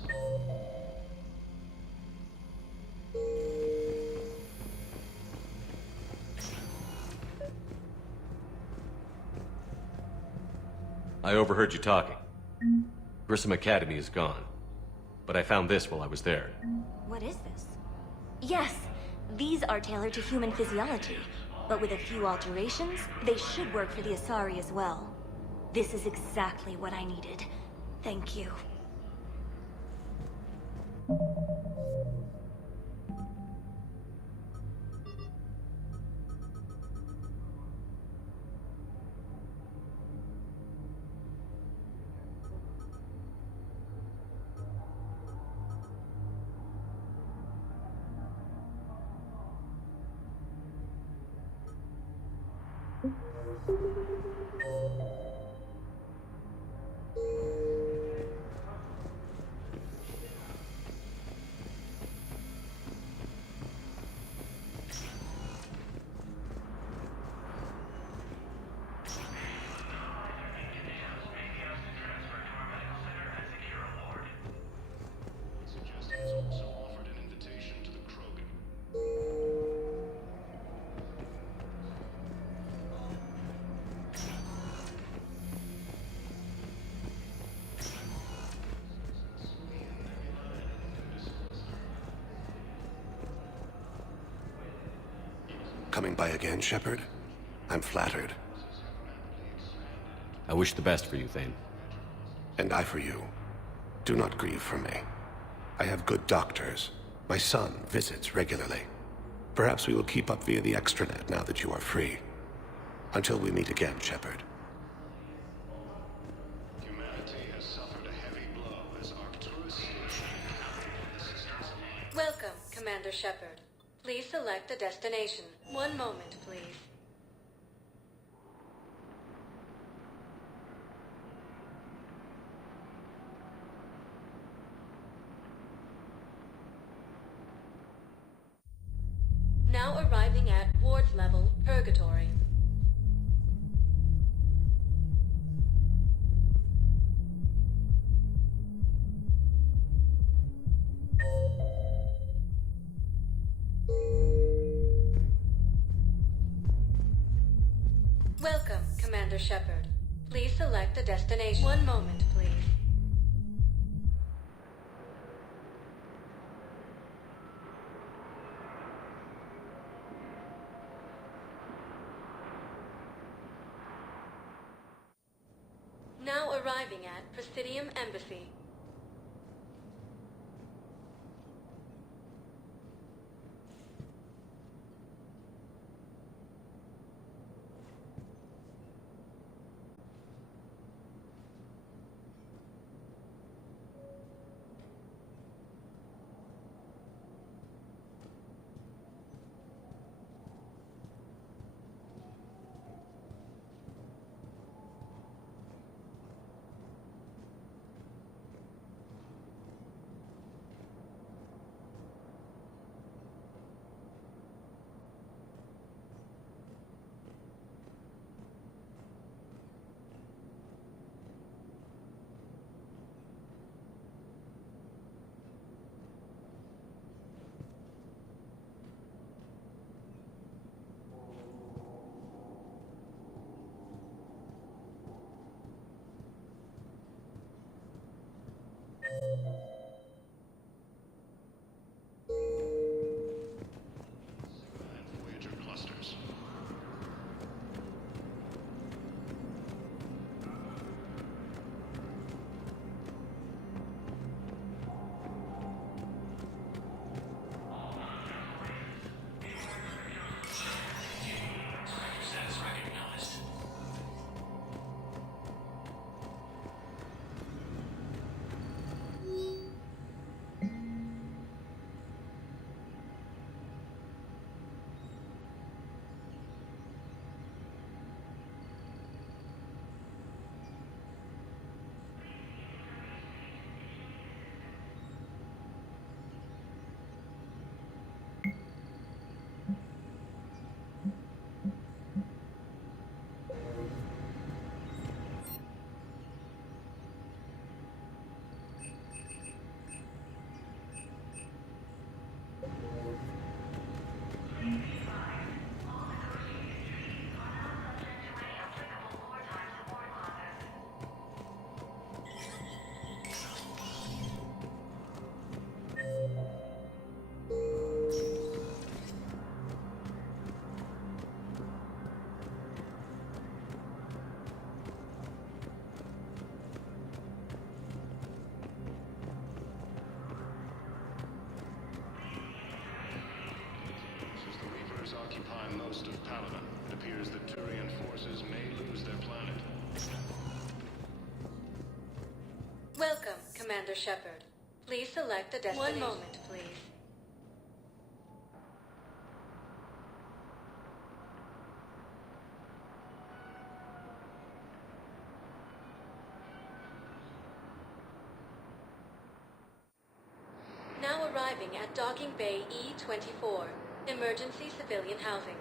I overheard you talking. Grissom Academy is gone. But I found this while I was there. What is this? Yes, these are tailored to human physiology, but with a few alterations, they should work for the Asari as well. This is exactly what I needed. Thank you. Also offered an invitation to the Krogan. Coming by again, Shepard? I'm flattered. I wish the best for you, Thane. And I for you. Do not grieve for me. I have good doctors. My son visits regularly. Perhaps we will keep up via the extranet now that you are free. Until we meet again, Shepard. Humanity has suffered a heavy blow as Arcturus... Welcome, Commander Shepard. Please select a destination. One moment, please. Now arriving at ward level Purgatory. Welcome, Commander Shepard. Please select a destination. One moment, please. Now arriving at Presidium Embassy. Voyager clusters. Status recognized. most of Paladin. It appears that Turian forces may lose their planet. Welcome, Commander Shepard. Please select a destination. One moment, please. Now arriving at Docking Bay E-24, emergency civilian housing.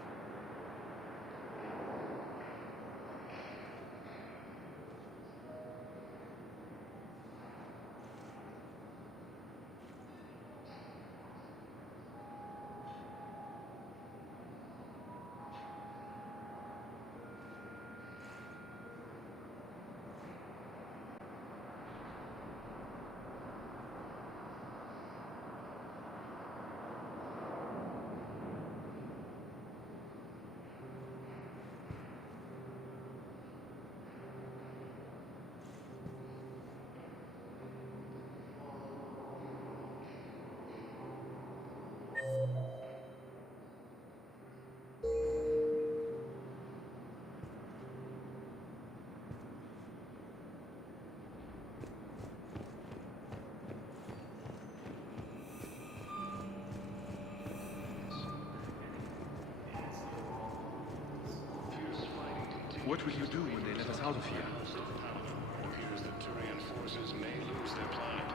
What will you do when they let us out of here? It appears that Turian forces may lose their planet.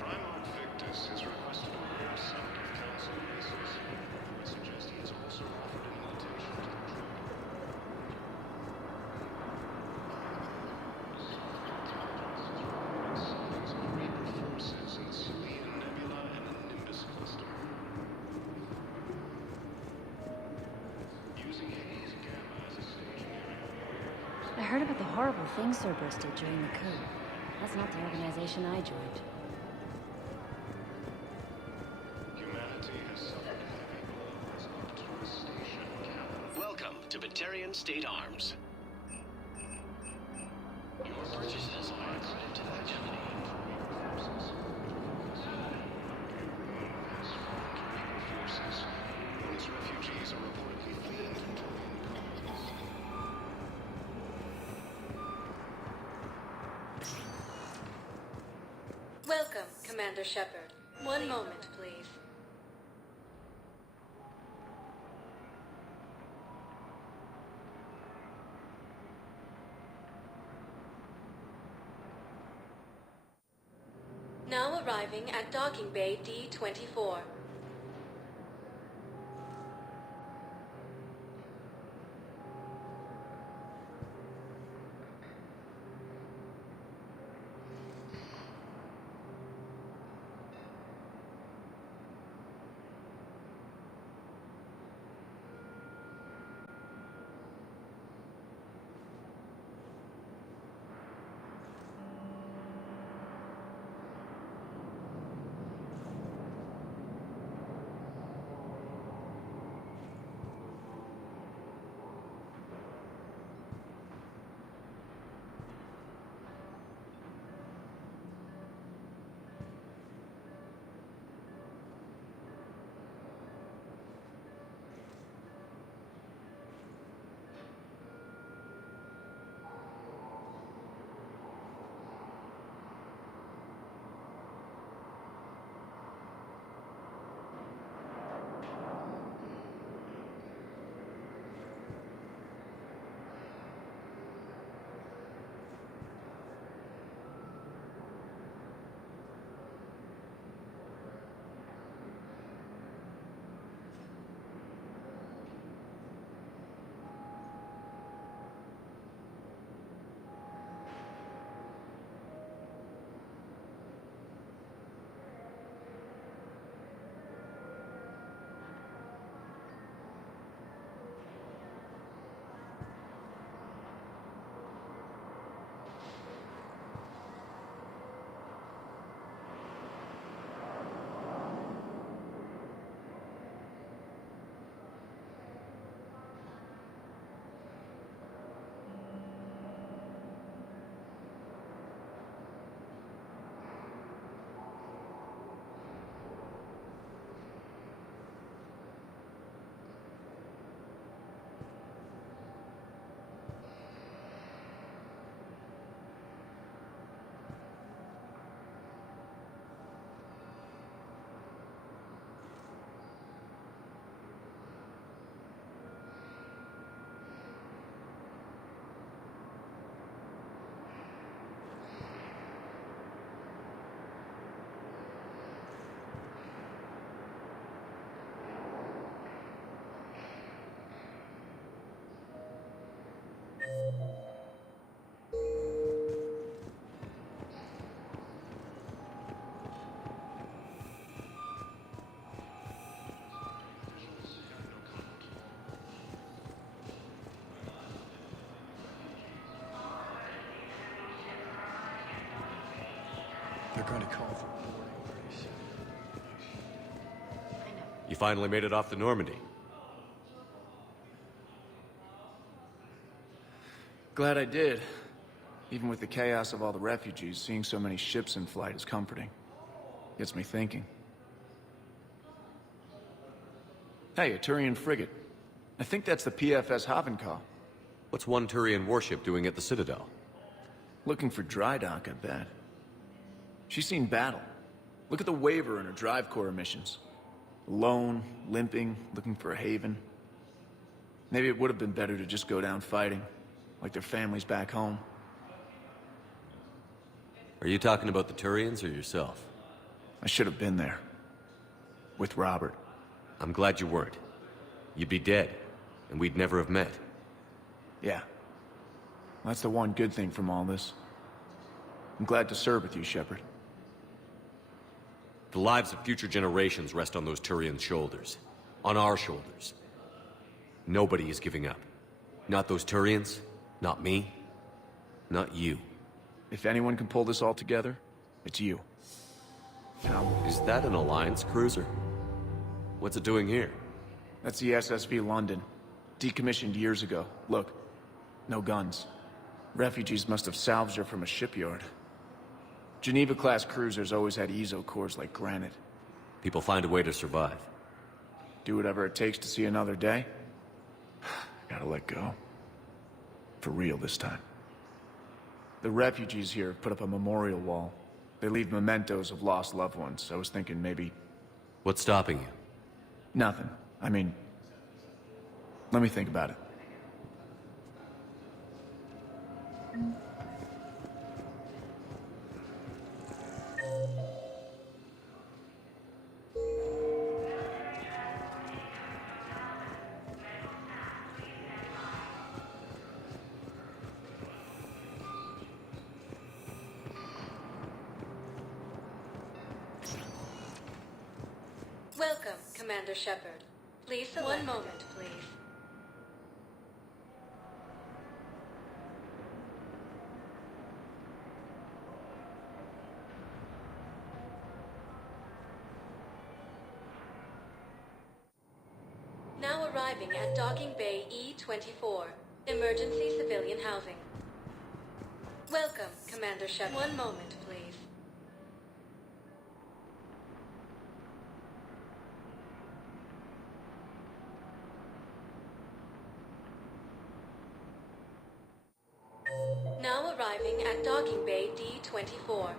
Primarch Victus has requested a rare summit of council races. I suggest he has also offered an invitation to the crew. Sightings of Reaper forces in the Silian Nebula and the Nimbus cluster. Using Haze Gamma as a staging area. I heard about the horrible things Cerberus did during the coup. That's not the organization I joined. Humanity has suffered heavy blows up to a station captain. Welcome to Batarian State Arms. Your purchases are accredited to that company. Forces. These refugees are reportedly fleeing from Turian colonies. Welcome, Commander Shepard. One moment, please. Now arriving at Docking Bay D-24. They're going to call for boarding very soon. You finally made it off the Normandy. Glad I did. Even with the chaos of all the refugees, seeing so many ships in flight is comforting. Gets me thinking. Hey, a Turian frigate. I think that's the PFS Havenkaw. What's one Turian warship doing at the Citadel? Looking for dry dock, I bet. She's seen battle. Look at the waiver in her drive core emissions. Alone, limping, looking for a haven. Maybe it would have been better to just go down fighting, like their families back home. Are you talking about the Turians or yourself? I should have been there. With Robert. I'm glad you weren't. You'd be dead, and we'd never have met. Yeah. That's the one good thing from all this. I'm glad to serve with you, Shepard. The lives of future generations rest on those Turians' shoulders. On our shoulders. Nobody is giving up. Not those Turians, not me, not you. If anyone can pull this all together, it's you. Now, is that an Alliance cruiser? What's it doing here? That's the SSV London. Decommissioned years ago. Look, no guns. Refugees must have salvaged her from a shipyard. Geneva-class cruisers always had eezo cores like granite. People find a way to survive. Do whatever it takes to see another day. Gotta let go. For real this time. The refugees here have put up a memorial wall. They leave mementos of lost loved ones. I was thinking maybe... What's stopping you? Nothing. I mean... Let me think about it. Welcome, Commander Shepard. Please select. One moment, please. Now arriving at Docking Bay E-24, emergency civilian housing. Welcome, Commander Shepard. One moment, please. Now arriving at Docking Bay D-24.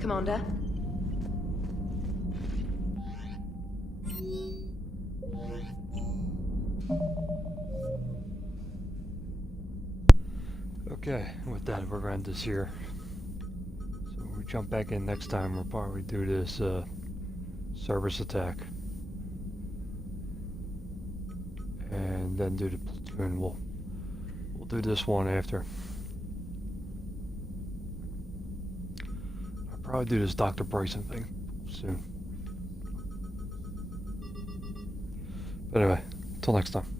Commander? Okay, with that, we're going to end this here. So when we jump back in next time, we'll probably do this Cerberus attack. And then do the platoon. We'll do this one after. I'll probably do this Dr. Bryson thing soon. But anyway, until next time.